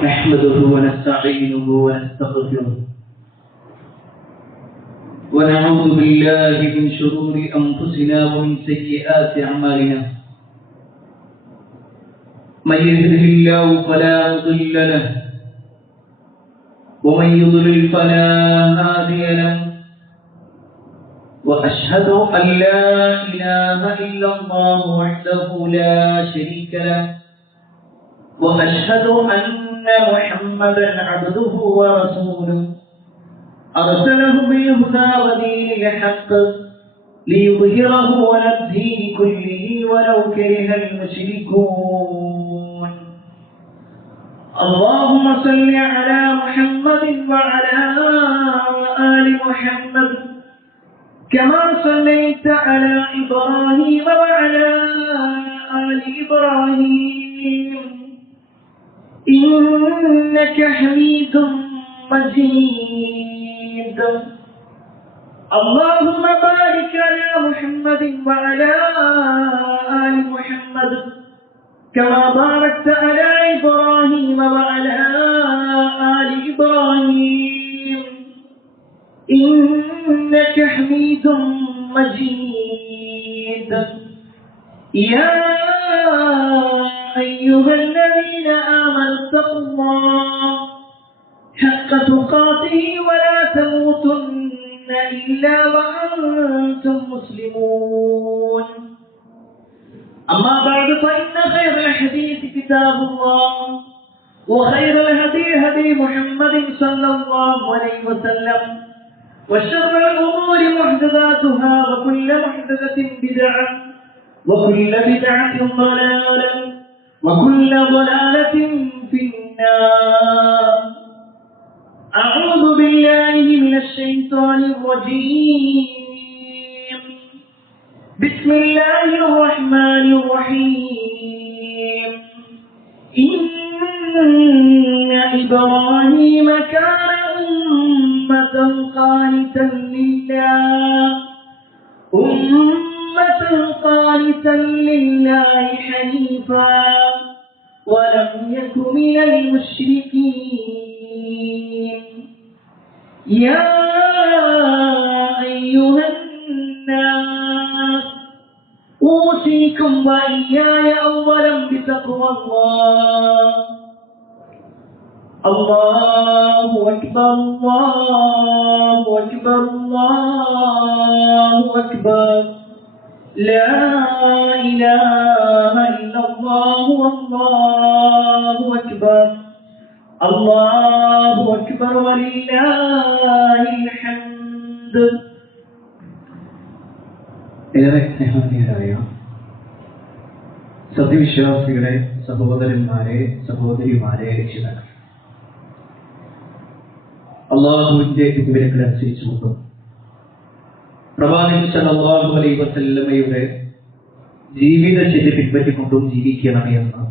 نحمده ونستعينه ونستغفره ونعوذ بالله من شرور أنفسنا ومن سيئات أعمالنا من يهده الله فلا مضل له ومن يضلل فلا هادي له وأشهد أن لا إله إلا الله وحده لا شريك له وأشهد أن محمدا عبده ورسوله أرسله بالهدى ودين الحق ليظهره على الدين كله ولو كره المشركون اللهم صل على محمد وعلى آل محمد كما صليت على إبراهيم وعلى آل إبراهيم إنك حميد مجيد اللهم بارك على محمد وعلى آل محمد كما باركت على إبراهيم وعلى آل إبراهيم إنك حميد مجيد يا أيها الذين آمنوا اتقوا الله حق تقاته ولا تموتن إلا وأنتم مسلمون أما بعد فإن خير الحديث كتاب الله وخير الهدي هدي محمد صلى الله عليه وسلم وشر الأمور محدثاتها وكل محدثة بدعة وكل بدعة ضلالة وكل ضلالة في النار أعوذ بالله من الشيطان الرجيم بسم الله الرحمن الرحيم إن إبراهيم كان أمة قانتا لله حنيفا ولم يك من المشركين يا أيها الناس أوصيكم وإياي أولا بتقوى الله الله أكبر الله أكبر الله أكبر لا إله إلا الله والله أكبر الله أكبر ولله الحمد. ഏറെ സ്നേഹനീയരായ സത്യവിശ്വാസികളെ, സഹോദരന്മാരെ, സഹോദരിമാരെ, രക്ഷിതാക്കളെ, അള്ളാഹുവിന്റെ വിവരങ്ങളനുസരിച്ചുകൊണ്ടും പ്രവാചകൻ സല്ലല്ലാഹു അലൈഹി വസല്ലമയുടെ ജീവിതചര്യ പിൻപറ്റിക്കൊണ്ടും ജീവിക്കണമേ എന്ന്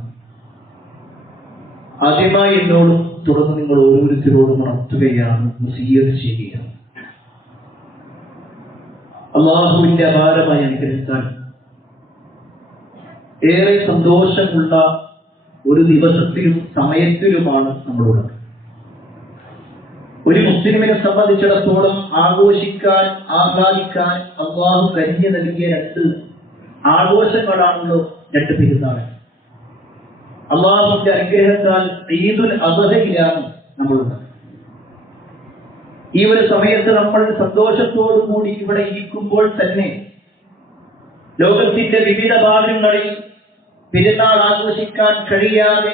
ആദ്യമായി എന്നോടും തുടർന്ന് നിങ്ങൾ ഓരോരുത്തരോടും ഉണർത്തുകയാണ്, വസിയ്യത്ത് ചെയ്യുകയാണ്. അള്ളാഹുവിന്റെ അപാരമായ അനുഗ്രഹത്താൽ ഏറെ സന്തോഷമുള്ള ഒരു ദിവസത്തിലും സമയത്തിലുമാണ് നമ്മളുള്ളത്. ഒരു മുസ്ലിമിനെ സംബന്ധിച്ചിടത്തോളം ആഘോഷിക്കാൻ, ആഹ്ലാദിക്കാൻ അള്ളാഹു കനിഞ്ഞു നൽകിയ രണ്ട് ആഘോഷങ്ങളാണല്ലോ രണ്ട് പെരുന്നാൾ. അള്ളാഹുവിന്റെ അനുഗ്രഹത്താൽ ഈദുൽ അദ്ഹയിലാണ് നമ്മളുള്ളത്. ഈ ഒരു സമയത്ത് നമ്മൾ സന്തോഷത്തോടു കൂടി ഇവിടെ ഇരിക്കുമ്പോൾ തന്നെ ലോകത്തിന്റെ വിവിധ ഭാഗങ്ങളിൽ പെരുന്നാൾ ആഘോഷിക്കാൻ കഴിയാതെ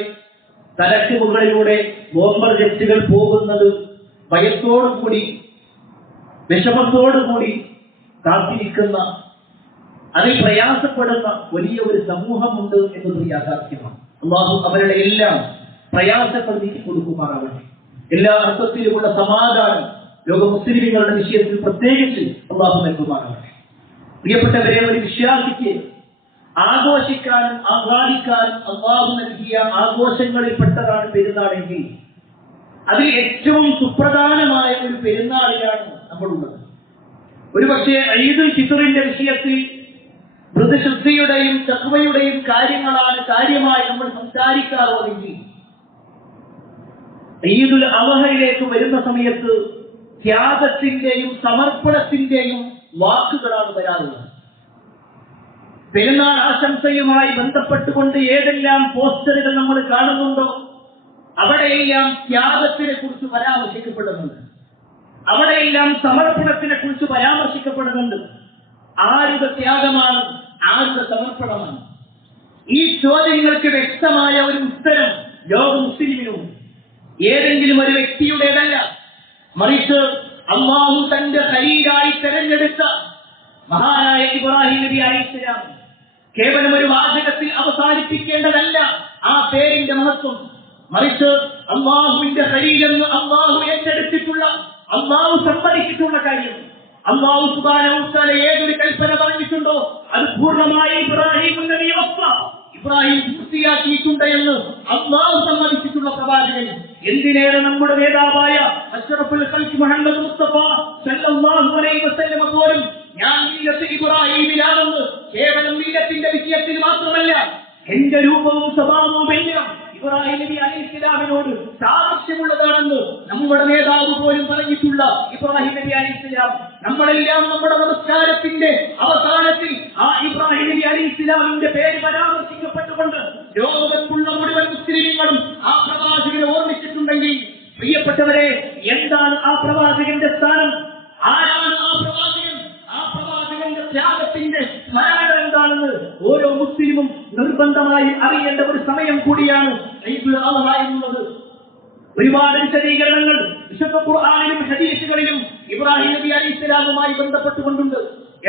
തലക്ക് മുകളിലൂടെ ബോംബർ ജെറ്റുകൾ പോകുന്നത് ഭയത്തോടുകൂടി, വിഷമത്തോടുകൂടി കാത്തിരിക്കുന്ന, അതിൽ പ്രയാസപ്പെടുന്ന വലിയ ഒരു സമൂഹമുണ്ട് എന്നത് യാഥാർത്ഥ്യമാണ്. അള്ളാഹു അവരുടെ എല്ലാം പ്രയാസങ്ങൾ നീക്കി കൊടുക്കുമാറാവട്ടെ. എല്ലാ അർത്ഥത്തിലുമുള്ള സമാധാനം ലോക മുസ്ലിമുകളുടെ വിഷയത്തിൽ പ്രത്യേകിച്ച് അള്ളാഹു നൽകുമാറാവട്ടെ. പ്രിയപ്പെട്ടവരെ, ഒരു വിശ്വാസിക്ക് ആഘോഷിക്കാനും ആഹ്ലാദിക്കാനും അള്ളാഹു നൽകിയ ആഘോഷങ്ങളിൽപ്പെട്ടതാണ് പെരുന്നാളെങ്കിൽ അതിൽ ഏറ്റവും സുപ്രധാനമായ ഒരു പെരുന്നാളിലാണ് നമ്മളുള്ളത്. ഒരുപക്ഷെ ഈദുൽ ഫിത്റിന്റെ വിഷയത്തിൽ മൃദുശുദ്ധിയുടെയും തഖ്വയുടെയും കാര്യങ്ങളാണ് കാര്യമായി നമ്മൾ സംസാരിക്കാറുള്ളതെങ്കിൽ ഈദുൽ അദ്ഹയിലേക്ക് വരുന്ന സമയത്ത് ത്യാഗത്തിന്റെയും സമർപ്പണത്തിന്റെയും വാക്കുകളാണ് വരാറുള്ളത്. പെരുന്നാൾ ആശംസയുമായി ബന്ധപ്പെട്ടുകൊണ്ട് ഏതെല്ലാം പോസ്റ്ററുകൾ നമ്മൾ കാണുന്നുണ്ടോ അവിടെയെല്ലാം ത്യാഗത്തിനെ കുറിച്ച് പരാമർശിക്കപ്പെടുന്നുണ്ട്, അവിടെയെല്ലാം സമർപ്പണത്തിനെ കുറിച്ച് പരാമർശിക്കപ്പെടുന്നുണ്ട്. ആരുടെ ത്യാഗമാണ്, ആരുടെ സമർപ്പണമാണ്? ഈ ചോദ്യങ്ങൾക്ക് വ്യക്തമായ ഒരു ഉത്തരം ലോക മുസ്ലിമിനും ഏതെങ്കിലും ഒരു വ്യക്തിയുടേതല്ല, മറിച്ച് അല്ലാഹു തന്റെ ഖലീലായി തെരഞ്ഞെടുത്ത മഹാനായ ഇബ്രാഹിം നബി അലൈഹിസ്സലാം. കേവലം ഒരു വാചകത്തിൽ അവസാനിപ്പിക്കേണ്ടതല്ല ആ പേരിന്റെ മഹത്വം, മറിച്ച് അല്ലാഹുവിന്റെ ഖലീലെന്ന് അല്ലാഹു ഏറ്റെടുത്തിട്ടുള്ള, അല്ലാഹു സമ്മതിച്ചിട്ടുള്ള കാര്യം. അല്ലാഹു സുബ്ഹാനഹു വ തആല ഏതൊരു കൽപ്പന പറഞ്ഞിട്ടുണ്ടോ അത് പൂർണ്ണമായി ഇബ്രാഹിം നബി ഇബ്രാഹിം പൂർത്തിയാക്കിയിട്ടുണ്ട് എന്ന് അല്ലാഹു സമ്മതിച്ചിട്ടുള്ള പ്രവാചകൻ. എന്തിനേറെ നമ്മുടെ നേതാവായ അഷ്റഫുൽ ഖൽഖ് മുഹമ്മദ് മുസ്തഫ സല്ലല്ലാഹു അലൈഹി വസല്ലം പോലും ഞാൻ മില്ലത്ത് ഇബ്രാഹിമിലാണെന്ന് കേവലം മില്ലത്തിന്റെ വിഷയത്തിൽ മാത്രമല്ല എന്റെ രൂപവും സ്വഭാവവും എല്ലാം ഇബ്രാഹിം നബി അലൈഹിസ്സലാമിനോട് സാദൃശ്യമുള്ളതാണെന്ന് നമ്മുടെ നേതാവ് പോലും പറഞ്ഞിട്ടുള്ള ഇബ്രാഹിം നബി അലൈഹിസ്സലാം. നമ്മളെല്ലാം നമ്മുടെ നമസ്കാരത്തിന്റെ അവസാനത്തിൽ ആ ഇബ്രാഹിം നബി അലൈഹിസ്സലാമിന്റെ പേര് പരാമർശിക്കപ്പെട്ടുകൊണ്ട് ലോകത്തുള്ള മുഴുവൻ മുസ്ലിങ്ങളും ആ പ്രവാചകനെ ഓർമ്മിച്ചിട്ടുണ്ടെങ്കിൽ പ്രിയപ്പെട്ടവരെ, എന്താണ് ആ പ്രവാചകന്റെ സ്ഥാനം? ആരാണ് ആ പ്രവാചകൻ? ആ പ്രവാചകന്റെ ത്യാഗത്തിന്റെ സ്മരണ എന്താണെന്ന് ഓരോ മുസ്ലിമും നിർബന്ധമായി അറിയേണ്ട ഒരു സമയം കൂടിയാണ് ഈദുൽ അദ്ഹ എന്നുള്ളത്. ഒരുപാട് വിശദീകരണങ്ങൾ വിശുദ്ധ ഖുർആനിലും ഹദീസുകളിലും ഇബ്രാഹിം നബി അലൈഹിസ്സലാമുമായി ബന്ധപ്പെട്ടുകൊണ്ടുണ്ട്.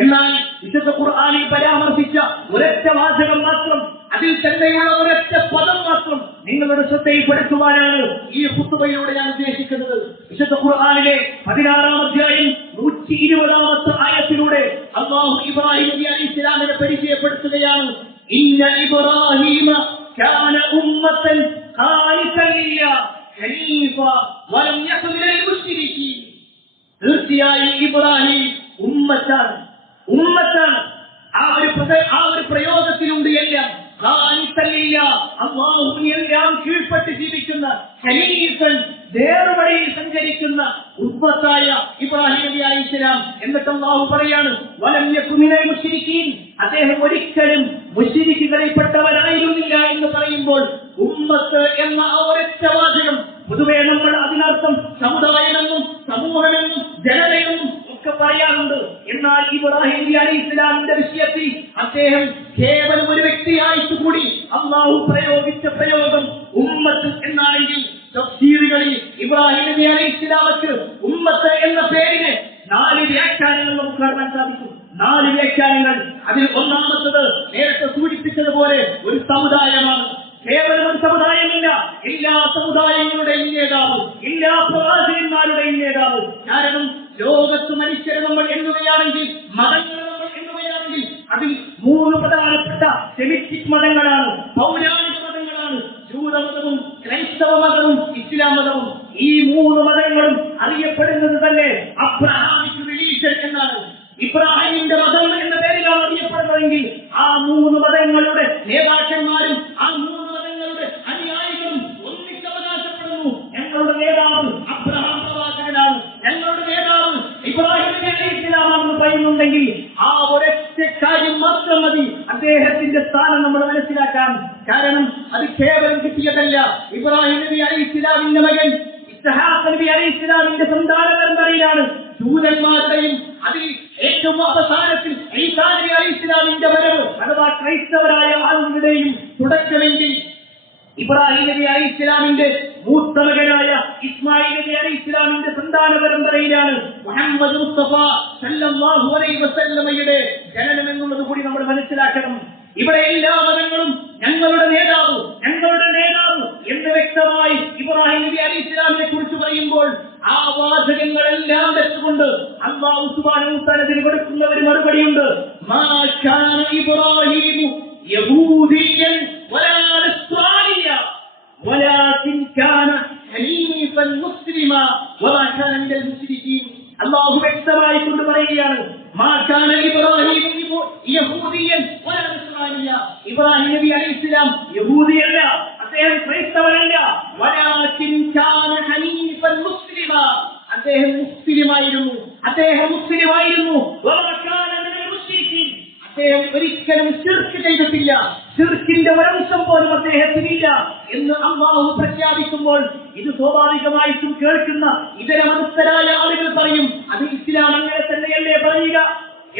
എന്നാൽ വിശുദ്ധ ഖുർആനിൽ പരാമർശിച്ച ഒരൊറ്റ വാചകം മാത്രം, അതിൽ തന്നെയുള്ള ഒരൊറ്റ പദം മാത്രം നിങ്ങളുടെ ശ്രദ്ധയിൽപ്പെടുത്തുവാനാണ് ഈ ഖുത്ബയിലൂടെ ഞാൻ ഉദ്ദേശിക്കുന്നത്. വിശുദ്ധ ഖുർആനിലെ 16-ാം അധ്യായം 120-ാമത്തെ ആയത്തിലൂടെ അല്ലാഹു ഇബ്രാഹിം നബി അലൈഹിസ്സലാമിനെ പരിചയപ്പെടുത്തുകയാണ്. ഇന്ന ഇബ്രാഹീമ കാന ഉമ്മത്തൻ ഖാനിതൻ ലില്ലാഹി ഹനീഫ വലം യകുൻ മിനൽ മുശ്രികീൻ. തീർച്ചയായും ഇബ്രാഹിം ഉമ്മത്താണ്. ആ ഒരു പ്രയോഗത്തിലുണ്ട് എല്ലാം. അല്ലാഹുവിനെല്ലാം കീഴ്പ്പെട്ട് ജീവിക്കുന്ന ഹനീഫൻ, നേർവഴിയിൽ സഞ്ചരിക്കുന്ന ഉമ്മത്തായ ഇബ്രാഹിം നബി അലൈഹിസ്സലാം. എന്നിട്ട് അല്ലാഹു പറയാണ് വലം യകുൻ മിനൽ മുശ്രികീൻ, അദ്ദേഹം ഒരിക്കലും മുശ്രിക്കുകളിൽപ്പെട്ടവരായിരുന്നില്ല എന്ന് പറയുമ്പോൾ ഉമ്മത്ത് എന്ന ആ ഒരൊറ്റ വാചകം, പൊതുവെ നമ്മൾ അതിനർത്ഥം സമുദായമെന്നും സമൂഹമെന്നും ജനതയെന്നും ഒക്കെ പറയാറുണ്ട്. എന്നാൽ ഇബ്രാഹിം നബി അലൈഹിസ്സലാമിന്റെ വിഷയത്തിൽ അദ്ദേഹം കേവലം ഒരു വ്യക്തിയായിട്ട് കൂടി അല്ലാഹു പ്രയോഗിച്ച പ്രയോഗം ഉമ്മത്ത് എന്നാണെങ്കിൽ തഫ്സീറുകളിൽ ഇബ്രാഹിം നബി അലൈഹിസ്സലാമക്ക് ഉമ്മത്ത് എന്ന പേരിന് 4 വ്യാഖ്യാനങ്ങൾ നമുക്ക് കാണാൻ സാധിക്കും. 4 വ്യാഖ്യാനങ്ങൾ. അതിൽ ഒന്നാമത്തത് നേരത്തെ സൂചിപ്പിച്ചതുപോലെ ഒരു സമുദായമാണ്. കേവലം ഒരു സമുദായമല്ല, എല്ലാ സമുദായങ്ങളുടെയും നേതാവ്, എല്ലാ പ്രവാചകന്മാരുടെയും നേതാവ്. കാരണം ലോകത്ത് മനുഷ്യരെ നമ്മൾ എണ്ണുകയാണെങ്കിൽ, മതങ്ങൾ നമ്മൾ എണ്ണുകയാണെങ്കിൽ അതിൽ 3 പ്രധാനപ്പെട്ട സെമിറ്റിക് മതങ്ങളാണ്, പൗരാണിക മതങ്ങളാണ്. ജൂതമതവും ക്രൈസ്തവ മതവും ഇസ്ലാം മതവും. ഈ 3 മതങ്ങളും അറിയപ്പെടുന്നത് തന്നെ അബ്രഹാമിക് റിലീജിയൻ എന്നാണ്. ഇബ്രാഹിമിന്റെ മതം എന്ന പേരിലാണ് അറിയപ്പെടുന്നതെങ്കിൽ ആ 3 മതങ്ങളുടെ നേതാക്കന്മാരും ആ 3 മതങ്ങളുടെ അനുയായികളും ഒന്നിച്ചവകാശപ്പെടുന്നു ഞങ്ങളുടെ നേതാവ് അബ്രഹാം പ്രവാചകനാണ്, ഞങ്ങളുടെ നേതാവ് ഇബ്രാഹിം നബി അലൈഹിസ്സലാമാണെന്ന് പറയുന്നുണ്ടെങ്കിൽ ആ ഒരൊറ്റ കാര്യം മാത്രം മതി അദ്ദേഹത്തിന്റെ സ്ഥാനം നമ്മൾ മനസ്സിലാക്കാൻ. കാരണം അത് കേവലം കിട്ടിയതല്ല. ഇബ്രാഹിം നബി അലൈഹിസ്സലാമിന്റെ മകൻ ഇസ്ഹാഖ് നബി അലൈഹിസ്സലാമിന്റെ സന്താന പരമ്പരയിലാണ് ജൂതന്മാരുടെയും അതിൽ ഏറ്റവും അവസാനത്തിൽ ഈസാ നബി അലൈഹിസ്സലാമിന്റെ വരവ് അഥവാ ക്രൈസ്തവരായ ആളുകളുടെയും തുടക്കമെങ്കിൽ ഇബ്രാഹിം നബി അലൈഹിസ്സലാമിന്റെ മൂത്ത മകനായ ഇസ്മായിൽ നബി അലൈഹിസ്സലാമിന്റെ സന്താന പരമ്പരയിലാണ് മുഹമ്മദ് മുസ്തഫ സല്ലല്ലാഹു അലൈഹി വസല്ലമയുടെ ജനനം എന്നുള്ളത് കൂടി നമ്മൾ മനസ്സിലാക്കണം. ഇവിടെ എല്ലാ മതങ്ങളും ഞങ്ങളുടെ നേതാവ് എന്ന് വ്യക്തമായി ഇബ്രാഹിം നബി അലൈഹിസ്സലാമിനെ കുറിച്ച് പറയുമ്പോൾ ആ വാചകങ്ങളെല്ലാം വെച്ചുകൊണ്ട് അല്ലാഹു സുബ്ഹാനഹു വ തആല ഇതിന് കൊടുക്കുന്ന ഒരു മറുപടിയുണ്ട്. മാ കാന ഇബ്രാഹീമു യഹൂദിയൻ വലാ നസ്റാനിയ വലാകിൻ കാന ഹനീഫൻ മുസ്ലിമാ വമാ കാന മിനൽ മുശ്രികീൻ. അല്ലാഹു വ്യക്തമായി കൊണ്ട് പറയുകയാണ് മാ കാന ഇബ്രാഹീമു യഹൂദിയൻ വലാ നസ്റാനിയ. ഇബ്രാഹിം നബി അലൈഹിസ്സലാം യഹൂദിയല്ല, അദ്ദേഹം ക്രൈസ്തവനല്ല. വലാകിൻ കാന അദ്ദേഹം മുസ്ലിമായിരുന്നു. അദ്ദേഹം ഒരിക്കലും ശിർക്ക് ചെയ്തിട്ടില്ല. ശിർക്കിന്റെ വംശം പോലും അദ്ദേഹത്തിനില്ല എന്ന് അല്ലാഹു പ്രഖ്യാപിക്കുമ്പോൾ ഇത് സ്വാഭാവികമായിട്ടും കേൾക്കുന്ന ഇതര മതസ്ഥരായ ആളുകൾ പറയും, അത് ഇസ്ലാം അങ്ങനെ തന്നെയല്ലേ പറയുക.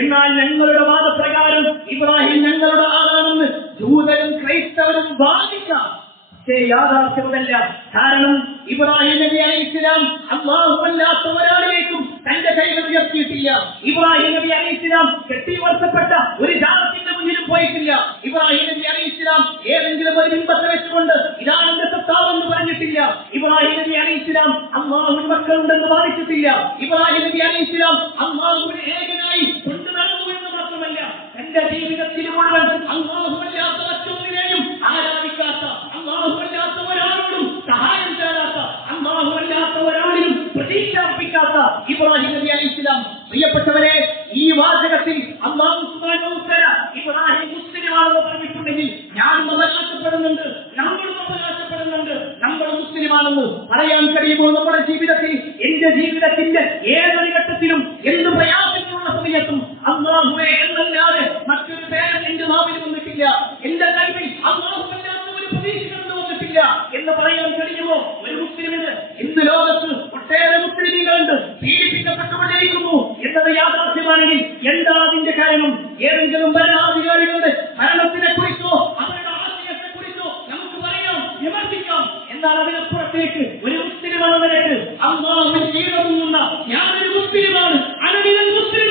എന്നാൽ ഞങ്ങളുടെ വാദപ്രകാരം ഇബ്രാഹിം ഞങ്ങളുടെ ആളാണെന്ന് ജൂതരും ക്രൈസ്തവരും വാദിക്കാം. പക്ഷേ യാഥാർത്ഥ്യമല്ല. കാരണം ഇബ്രാഹിം നബി അലൈഹിസ്സലാം അല്ലാഹുവല്ലാത്ത ഒരാളിലേക്കും തന്റെ കൈകൾ ഉയർത്തിയിട്ടില്ല. ഇബ്രാഹിം നബി അലൈഹിസ്സലാം കെട്ടിവർത്തപ്പെട്ട ഒരു ജാതിയുടെ മുന്നിലും പോയിട്ടില്ല. ഇബ്രാഹിം നബി അലൈഹിസ്സലാം ഏതെങ്കിലും ഒരു ബിംബത്തെ വെച്ചുകൊണ്ട് ഇതാണ് എന്റെ സത്താവെന്ന് പറഞ്ഞിട്ടില്ല. ഇബ്രാഹിം നബി അലൈഹിസ്സലാം അല്ലാഹുവിന് മക്കളുണ്ടെന്ന് വാദിച്ചിട്ടില്ല. ഇബ്രാഹിം നബി അലൈഹിസ്സലാം അല്ലാഹുവിനെ ഏകനായി കൊണ്ടു നടന്നു എന്ന് മാത്രമല്ല, തന്റെ ജീവിതത്തിൽ മുഴുവൻ അല്ലാഹുവല്ലാത്ത മറ്റൊന്നിനെയും ആരാധിക്കാത്ത, അല്ലാഹുവല്ലാത്ത ഒരാളോടും സഹായം തേടാത്ത, അല്ലാഹുവല്ലാത്ത ഒരാളിലും പ്രതീക്ഷ അർപ്പിക്കാത്ത ഇബ്രാഹിം നബി അലൈഹിസ്സലാം. പ്രിയപ്പെട്ടവരെ, ഈ വാചകത്തിൽ അല്ലാഹു സുബ്ഹാനഹു വ തആല ഇബ്രാഹിം മുസ്ലിമാണെന്ന് പറഞ്ഞിട്ടുണ്ടെങ്കിൽ ഞാനും അവകാശപ്പെടുന്നുണ്ട്, നമ്മളും അവകാശപ്പെടുന്നുണ്ട് നമ്മൾ മുസ്ലിമാണെന്ന് പറയാൻ കഴിയുമോ? നമ്മുടെ ജീവിതത്തിൽ, എന്റെ ജീവിതത്തിന്റെ ഏതൊരു ഘട്ടത്തിലും എന്ത് പ്രയാസത്തിലുള്ള സമയത്തും അല്ലാഹുവേ എന്നല്ലാതെ മറ്റൊരു പേര് എന്റെ നാവിൽ വന്നിട്ടില്ല, എന്റെ കൽവിൽ അല്ലാഹുവല്ലാത്ത ഒരു പ്രതീക്ഷ വന്നിട്ടില്ല എന്ന് പറയാൻ കഴിയുമോ ഒരു മുസ്ലിമിന്? ഇന്ന് ലോകത്ത് ഒട്ടേറെ മുസ്ലിമുകളുണ്ട്, പീഡിപ്പിക്കപ്പെട്ടുകൊണ്ടിരിക്കുന്നു എന്നത് യാഥാർത്ഥ്യമാണെങ്കിൽ എന്താ അതിന്റെ കാരണം? ഏതെങ്കിലും ഭരണാധികാരികളുടെ ഭരണത്തിനെ കുറിച്ചോ അവരുടെ ആശയത്തെ കുറിച്ചോ നമുക്ക് പറയാം, വിമർശിക്കാം. എന്നാൽ അതിനപ്പുറത്തേക്ക് ഒരു മുസ്ലിം എന്ന നിലയ്ക്ക് അല്ലാഹുവിന് കീഴടങ്ങുന്ന ഞാനൊരു മുസ്ലിമാണ്, അനവിധ മുസ്ലിം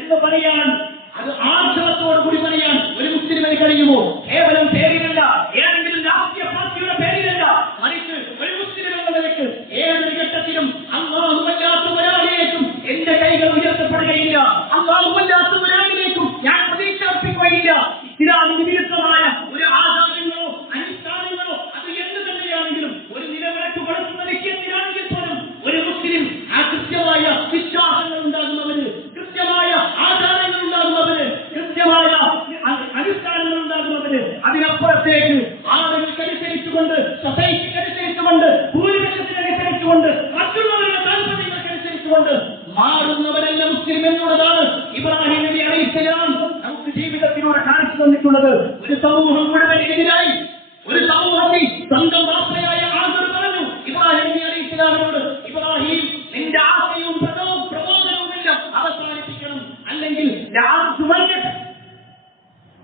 എന്ന് പറയാൻ, അത് ആർജവത്തോടു കൂടി പറയാൻ ഒരു മുസ്ലിമിന് കഴിയുമോ? കേവലം പേരിലല്ല, ഏതെങ്കിലും രാഷ്ട്രീയ പാർട്ടിയുടെ പേരിലല്ല, മറിച്ച് ഒരു മുസ്ലിം എന്ന നിലയ്ക്ക് ഏതൊരു ഘട്ടത്തിലും അല്ലാഹുവല്ലാത്ത ഒരാളിലേക്കും എന്റെ കൈകൾ ഉയർത്തപ്പെടുകയില്ല, അല്ലാഹുവല്ലാത്ത ഒരാളിലേക്കും ഞാൻ പ്രതീക്ഷ അർപ്പിക്കുകയില്ല. ഇസ്ലാമിന് വിരുദ്ധമായ ഒരു ആചാരങ്ങളോ അനുഷ്ഠാനങ്ങളോ അത് എന്ത് തന്നെയാണെങ്കിലും, ഒരു നിലവിളക്ക് കൊടുക്കുന്ന വ്യക്തിയാണെങ്കിൽ പോലും ഒരു മുസ്ലിം ആ കൃത്യമായ വിശ്വാസങ്ങൾ ഉണ്ടാകുന്നവന്, കൃത്യമായ ആചാരങ്ങൾ ഉണ്ടാകുന്നവന്, കൃത്യമായ അനുഷ്ഠാനങ്ങൾ ഉണ്ടാകുന്നവന്, അതിനപ്പുറത്തേക്ക് ആളുകൾക്കനുസരിച്ചുകൊണ്ട്, സൊസൈറ്റിക്കനുസരിച്ചുകൊണ്ട്, ഭൂരിപക്ഷത്തിനനുസരിച്ചുകൊണ്ട്, മറ്റുള്ളവരുടെ താല്പര്യങ്ങൾക്കനുസരിച്ചുകൊണ്ട് മാറുന്നവരല്ല മുസ്ലിം എന്നുള്ളതാണ് ഇബ്രാഹിം നബി അലൈഹിസ്സലാം നമുക്ക് ജീവിതത്തിലൂടെ കാണിച്ചു തന്നിട്ടുള്ളത്. ഒരു സമൂഹം മുഴുവനെതിരായി, ഒരു സമൂഹത്തിൽ സ്വന്തം വാപ്പയായ ആളുകൾ പറഞ്ഞു ഇബ്രാഹിം നബി അലൈഹിസ്സലാമിനോട്, ഇബ്രാഹിം നിന്റെ ആശയവും പ്രബോധനവുമെല്ലാം അവസാനിപ്പിക്കണം, അല്ലെങ്കിൽ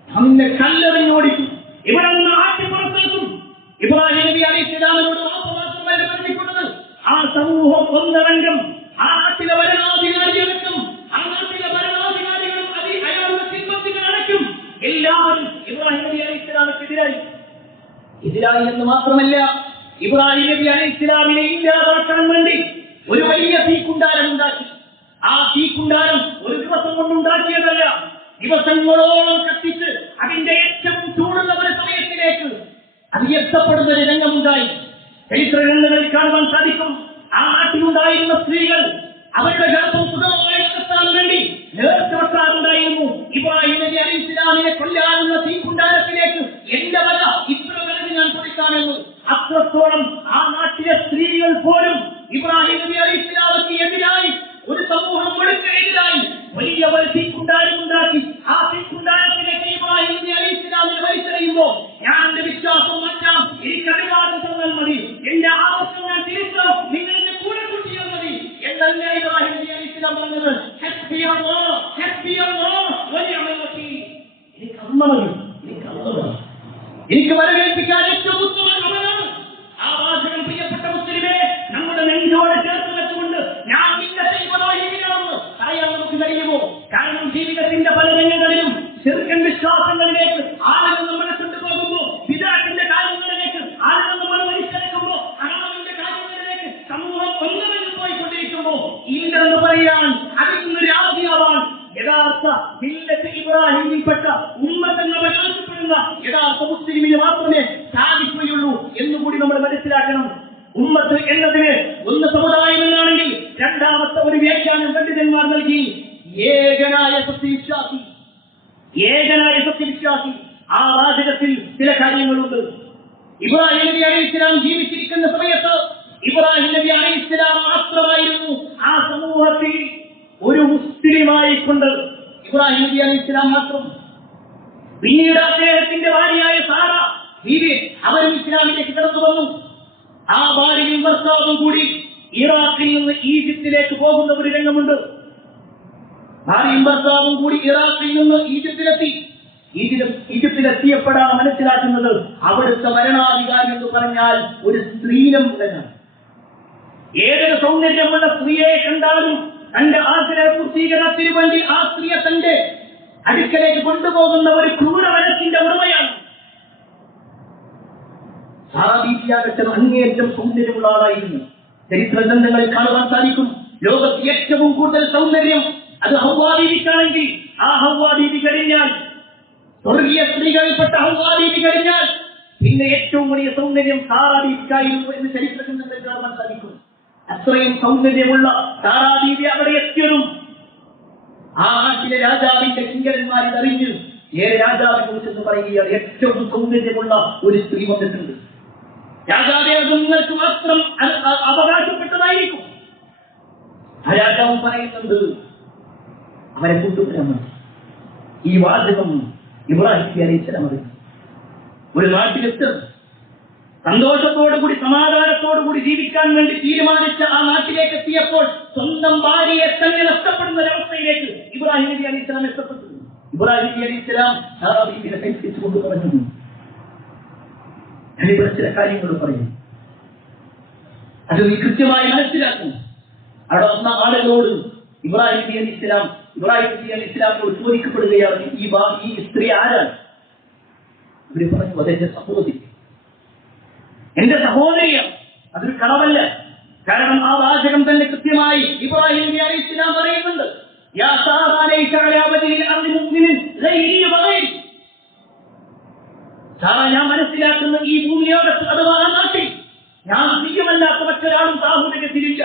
അവന്റെ കല്ലെറിഞ്ഞോടിക്കും, ഇവിടെ നിന്ന് ആട്ടിപ്പുറത്താക്കും. ഇബ്രാഹിം നബി അലൈഹിസ്സലാമിനോട് വാപ്പ മാത്രമല്ല പറഞ്ഞിട്ടുള്ളത്, ആ സമൂഹം ഒന്നടങ്കം, ആ നാട്ടിലെ ഭരണാധികാരികളടക്കം, ആ നാട്ടിലെ ഭരണാധികാരികളും അയാളുടെ സിംഹത്തിനടക്കം എല്ലാവരും ഇബ്രാഹിം നബി അലൈഹിസ്സലാമിനെതിരായി. എതിരായി എന്ന് മാത്രമല്ല, ഇബ്രാഹിം നബി അലൈഹിസ്സലാമിനെ ഇല്ലാതാക്കാൻ വേണ്ടി ഒരു വലിയ തീക്കുണ്ടാരം ഉണ്ടാക്കി. ആ തീക്കുണ്ടാരം ഒരു ദിവസം കൊണ്ടുണ്ടാക്കിയതല്ല, ദിവസങ്ങളോളം കത്തിച്ച് അതിന്റെ ഏറ്റവും ചൂടുള്ള ഒരു സമയത്തിലേക്ക് അത് എത്തപ്പെടുന്ന ഒരു രംഗമുണ്ടായി. ചരിത്ര രംഗങ്ങളിൽ കാണുവാൻ സാധിക്കും. ആ നാട്ടിലുണ്ടായിരുന്ന സ്ത്രീകൾ അവരുടെ ഗർഭം സുഖമായി നടത്താൻ വേണ്ടി നേർച്ച വെക്കാറുണ്ടായിരുന്നു. ഇബ്രാഹിം നബി അലൈഹിസ്സലാമിനെ കൊല്ലാനുള്ള തീക്കുണ്ടാരത്തിലേക്ക് എന്റെ വല ഇത്ര വലുത് ഞാൻ കൊടുക്കാമെന്ന് അത്രത്തോളം ആ നാട്ടിലെ സ്ത്രീകൾ പോലും ഇബ്രാഹിം നബി അലൈഹിസ്സലാമിന് എതിരായി, ഒരു സമൂഹം മുഴുവനെതിരായി വലിയ ഒരു തീക്കുണ്ടാരമുണ്ടാക്കി. ആ തീക്കുണ്ടാരത്തിലേക്ക് ഇബ്രാഹിം നബി അലൈഹിസ്സലാമിനെ വലിച്ചെറിയുമ്പോ ഞാൻ എന്റെ വിശ്വാസം മാറ്റാം, എനിക്ക് അധികാരം തന്നാൽ മതി, എന്റെ ആവശ്യം ഞാൻ തിരിച്ചാം, നിങ്ങൾ എന്നെ കൂടെ കൂട്ടിയാൽ മതി എന്നല്ല ഇബ്രാഹിം നബി അലൈഹിസ്സലാം പറഞ്ഞത്. എനിക്ക് വരവേൽപ്പിക്കാൻ ഏറ്റവും ഉത്തമൻ അവനാണ്. ആ വാചകം പ്രിയപ്പെട്ട മുസ്ലിമേ നമ്മുടെ നെഞ്ചോട് ചേർത്ത് വെച്ചുകൊണ്ട് ഞാൻ ഇന്നത്തെ ഇബ്രാഹിമിനാണെന്ന് പറയാൻ നമുക്ക് കഴിയുമോ? കാരണം ജീവിതത്തിന്റെ പല രംഗങ്ങളിലും ശിർക്കൻ വിശ്വാസങ്ങളിലേക്ക് ആളുകൾ നമ്മളെ കൊണ്ടുപോകുമ്പോ, വിദഅത്തിന്റെ കാര്യങ്ങളിലേക്ക് ആളുകൾ നമ്മൾ വലിച്ചെടുക്കുമ്പോ, ഹറാമിന്റെ കാര്യങ്ങളിലേക്ക് സമൂഹം ഒന്നവന് പോയിക്കൊണ്ടിരിക്കുമ്പോ ഇല്ലെന്ന് പറയാൻ, അതിൽ നിന്ന് രാജിയാവാൻ യഥാർത്ഥ മില്ലത്ത് ഇബ്രാഹിമിൽപ്പെട്ട ഉമ്മത്തെന്ന് അവകാശപ്പെടുന്ന യഥാർത്ഥ മുസ്ലിമിന് മാത്രമേ സാധിക്കുകയുള്ളൂ എന്നുകൂടി നമ്മൾ മനസ്സിലാക്കണം. ഉമ്മത്ത് എന്നതിന് ഒന്ന് സമുദായം എന്നാണെങ്കിൽ രണ്ടാമത്തെ ഒരു വ്യാഖ്യാനം പണ്ഡിതന്മാർ നൽകി ഏകനായ സത്യവിശ്വാസി. ഏകനായ സത്യവിശ്വാസി. ആ വാചകത്തിൽ ചില കാര്യങ്ങളുണ്ട്. ഇബ്രാഹിം നബി അലൈഹിസ്സലാം ജീവിച്ചിരിക്കുന്ന സമയത്ത് ഇബ്രാഹിം നബി അലൈഹിസ്സലാം മാത്രമായിരുന്നു ആ ഇബ്രാഹിം നബി അലൈഹിസ്സലാം മാത്രം. പിന്നീട് അദ്ദേഹത്തിന്റെ ഭാര്യയായ സാറ ബീവി അവരും ഇസ്ലാമിലേക്ക് കടന്നു വന്നു. ആ ഭാര്യയും ഭർത്താവും കൂടി ഇറാഖിൽ നിന്ന് ഈജിപ്തിലേക്ക് പോകുന്ന ഒരു രംഗമുണ്ട്. ഭാര്യയും ഭർത്താവും കൂടി ഇറാഖിൽ നിന്ന് ഈജിപ്തിലെത്തി. ഈജിപ്തിലെത്തിയപ്പോഴാണ് മനസ്സിലാക്കുന്നത് അവിടുത്തെ ഭരണാധികാരി എന്ന് പറഞ്ഞാൽ ഒരു സ്ത്രീലംബനാണ്. ഏതൊരു സൗന്ദര്യമുള്ള സ്ത്രീയെ കണ്ടാലും തന്റെ ആഗ്രഹ പൂർത്തീകരണത്തിന് വേണ്ടി ആ സ്ത്രീയെ തന്റെ അടുക്കലേക്ക് കൊണ്ടുപോകുന്ന ഒരു ക്രൂര മനസ്സിന്റെ ഉടമയാണ്. സാറാ ബീവിയാകട്ടെ അങ്ങേയറ്റം സൗന്ദര്യമുള്ള ആളായിരുന്നു. ചരിത്ര ഗ്രന്ഥങ്ങളിൽ കാണുവാൻ സാധിക്കും ലോകത്ത് ഏറ്റവും കൂടുതൽ സൗന്ദര്യം അത് ഹവ്വാ ബീവിക്കാണെങ്കിൽ ആ ഹവ്വാ ബീവി കഴിഞ്ഞാൽ, സ്വർഗീയ സ്ത്രീകളിൽപ്പെട്ട ഹവ്വാ ബീവി കഴിഞ്ഞാൽ പിന്നെ ഏറ്റവും വലിയ സൗന്ദര്യം സാറാ ബീവിക്കായിരുന്നു എന്ന് ചരിത്ര ഗ്രന്ഥങ്ങളിൽ കാണുവാൻ സാധിക്കും. അത്രയും സൗന്ദര്യമുള്ള സാറാ ബീവി അവിടെ എത്തിയതും ആ നാട്ടിലെ രാജാവിന്റെ കിങ്കരന്മാരിൽ അറിഞ്ഞു രാജാവിനെ കുറിച്ചെന്ന് പറയുകയാണ് ഏറ്റവും സൗന്ദര്യമുള്ള ഒരു സ്ത്രീ വന്നിട്ടുണ്ട്. രാജാവെ അത് നിങ്ങൾക്ക് മാത്രം അവകാശപ്പെട്ടതായിരിക്കും. ആ രാജാവ് പറയുന്നുണ്ട് അവരെ കൂട്ടുവരാൻ. ഈ വാചകം ഇബ്രാഹിം നബി അലൈഹിസ്സലാം അറിഞ്ഞു. ഒരു നാട്ടിലെത്തി സന്തോഷത്തോടുകൂടി സമാധാനത്തോടുകൂടി ജീവിക്കാൻ വേണ്ടി തീരുമാനിച്ച ആ നാട്ടിലേക്ക് എത്തിയപ്പോൾ സ്വന്തം ഭാര്യയെ തന്നെ നഷ്ടപ്പെടുന്ന ഒരവസ്ഥയിലേക്ക് ഇബ്രാഹിം നബി അലൈഹിസ്സലാം എത്തപ്പെട്ടു. ഇബ്രാഹിം നബി അലൈഹിസ്സലാം സാറാ ബീവിയെ കൈപിടിച്ചുകൊണ്ട് പറഞ്ഞു. ഇവിടെ ചില കാര്യങ്ങൾ പറയും, അത് നീ കൃത്യമായി മനസ്സിലാക്കും. അവിടെ വന്ന ആളുകളോട് ഇബ്രാഹിം നബി അലൈഹിസ്സലാമിനോട് ചോദിക്കപ്പെടുകയാണ് ഈ സ്ത്രീ ആരാണ്? അവര് പറഞ്ഞു അതെന്റെ സഹോദരി, എന്റെ സഹോദരിയാണ്. അതൊരു കളവല്ല. കാരണം ആ വാചകം തന്നെ കൃത്യമായി ഇബ്രാഹിം നബി അലൈഹിസ്സലാം പറയുന്നുണ്ട്. യാ സാറാ ലൈസ അലാ വജ്ഹിൽ അർളി മുഅ്മിനിൻ ഗൈരി വഗൈരി. സാറാ, ഞാൻ മനസ്സിലാക്കുന്ന ഈ ഭൂമിയോടത്ത് അഥവാ ആ നാട്ടിൽ ഞാൻ നീയമല്ലാത്ത മറ്റൊരാളും സാഹോദര്യത്തിലില്ല.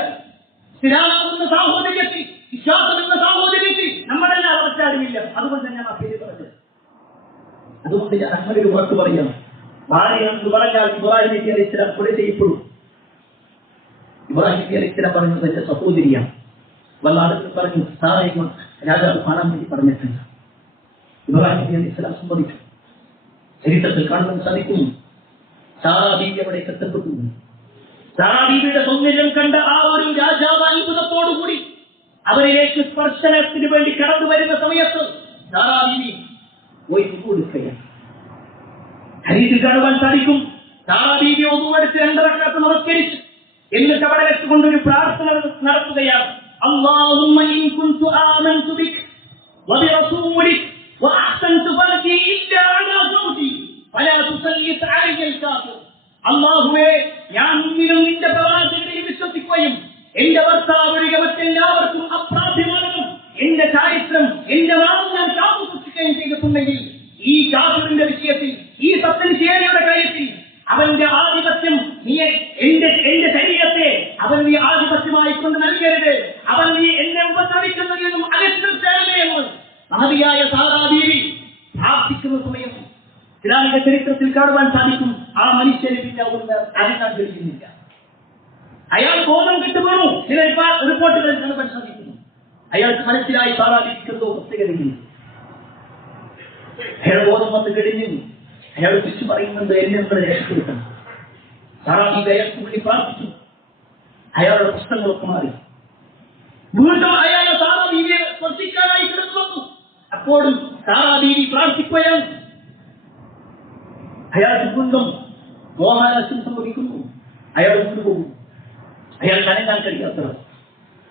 ഇസ്ലാമെന്ന സാഹോദര്യത്തിൽ, വിശ്വാസം എന്ന സാഹോദര്യത്തിൽ നമ്മളെല്ലാം മറ്റാരുമില്ല. അതുകൊണ്ട് ഞാൻ ആ പേര് പറഞ്ഞത്. അതുകൊണ്ട് ഞാൻ അങ്ങനെ ഒരു വാക്ക് പറയാം. ഭാര്യ എന്ന് പറഞ്ഞാൽ ഇബ്രാഹിം നബി അലൈഹിസ്സലാം കൊല ചെയ്യപ്പെടും. ഇബ്രാഹിം നബി അലൈഹിസ്സലാം പറയുന്നത് എന്റെ സഹോദരിയാണ്. വല്ലാതെ പറഞ്ഞു സാറയും രാജാവ് കാണാൻ വേണ്ടി പറഞ്ഞിട്ടുണ്ട്. ഇബ്രാഹിം നബി അലൈഹിസ്സലാം സമ്മതിച്ചു. ചരിത്രത്തിൽ കാണാൻ സാധിക്കുന്നു സാറാ ബീവി അവിടെ എത്തപ്പെട്ടു. സാറാ ബീവിയുടെ സൗന്ദര്യം കണ്ട ആ ഒരു രാജാവ് അത്ഭുതത്തോടുകൂടി അവരിലേക്ക് സ്പർശനത്തിന് വേണ്ടി കടന്നു വരുന്ന സമയത്ത് സാറാ ബീവി പോയി കൊടുക്കുകയാണ്. ഹദീസിൽ കാണുവാൻ സാധിക്കും സാറാ ബീവി ഒന്നുമെടുത്ത് 2 റക്അത്ത് നമസ്കരിച്ചു. എന്നിട്ട് അവിടെ വെച്ചുകൊണ്ടൊരു പ്രാർത്ഥന നടത്തുകയാണ്. അല്ലാഹുമ്മ ഇൻ കുൻതു ആമൻതു ബിക വബിറസൂലിക വഅഹ്സൻതു ഫർജി ഇല്ലാ അലാ സൗജി ഫലാ തുസല്ലിത് അലയ്യ അൽ-കാഫിർ. അല്ലാഹുവേ, ഞാൻ നിന്നിലും നിന്റെ പ്രവാചകനെയും വിശ്വസിക്കുകയും എന്റെ ഭർത്താവ് ഒഴികെ മറ്റെല്ലാവർക്കും അപ്രാപ്യമാണെന്നും എന്റെ ചാരിത്രം എന്റെ നാമം ഞാൻ കാത്തു സൂക്ഷിക്കുകയും ചെയ്തിട്ടുണ്ടെങ്കിൽ ഈ കാഫിറിന്റെ വിഷയത്തിൽ, ഈ സത്യനിഷേധിയുടെ കാര്യത്തിൽ അവന്റെ ആധിപത്യം നീ എന്റെ ശരീരത്തെ അവൻ നീ ആധിപത്യമായി കൊണ്ട് നൽകരുത്. അവൻ നീ എന്നെ ഉപദ്രവിക്കുന്നതിൽ നിന്നും അകറ്റുന്നു. മഹതിയായ സാറാ ബീവി പ്രാർത്ഥിക്കുന്ന സമയം ഇസ്ലാമിക ചരിത്രത്തിൽ കാണുവാൻ സാധിക്കും ആ മനുഷ്യനെ പിന്നെ അറിയാൻ കഴിയുന്നില്ല. അയാൾ ബോധം കിട്ടുപോണു. ചില റിപ്പോർട്ടുകളിൽ കാണുവാൻ സാധിക്കുന്നു അയാൾക്ക് മനസ്സിലായി സാറാ ബീവിക്ക് എന്തോ പ്രത്യേകതയില്ല. അയാൾ ബോധം വന്ന് കഴിഞ്ഞു. അയാൾ തിരിച്ചു പറയുന്നുണ്ട് എന്നെ രക്ഷപ്പെടുത്തണം. സാറാ ബീവി അയാൾക്ക് വേണ്ടി പ്രാർത്ഥിച്ചു. അയാളുടെ പ്രശ്നങ്ങളൊക്കെ മാറി. വീണ്ടും അയാൾ സാറാ ബീവിയെ സ്പർശിക്കാനായി കിടന്നു വന്നു. അപ്പോഴും സാറാ ബീവി പ്രാർത്ഥിക്കുകയാണ്. അയാൾക്ക് വീണ്ടും മോഹാലസ്യം സംഭവിക്കുന്നു. അയാൾ കൊണ്ടുപോകും. അയാൾ അനങ്ങാൻ കഴിയാത്തവസ്ഥ,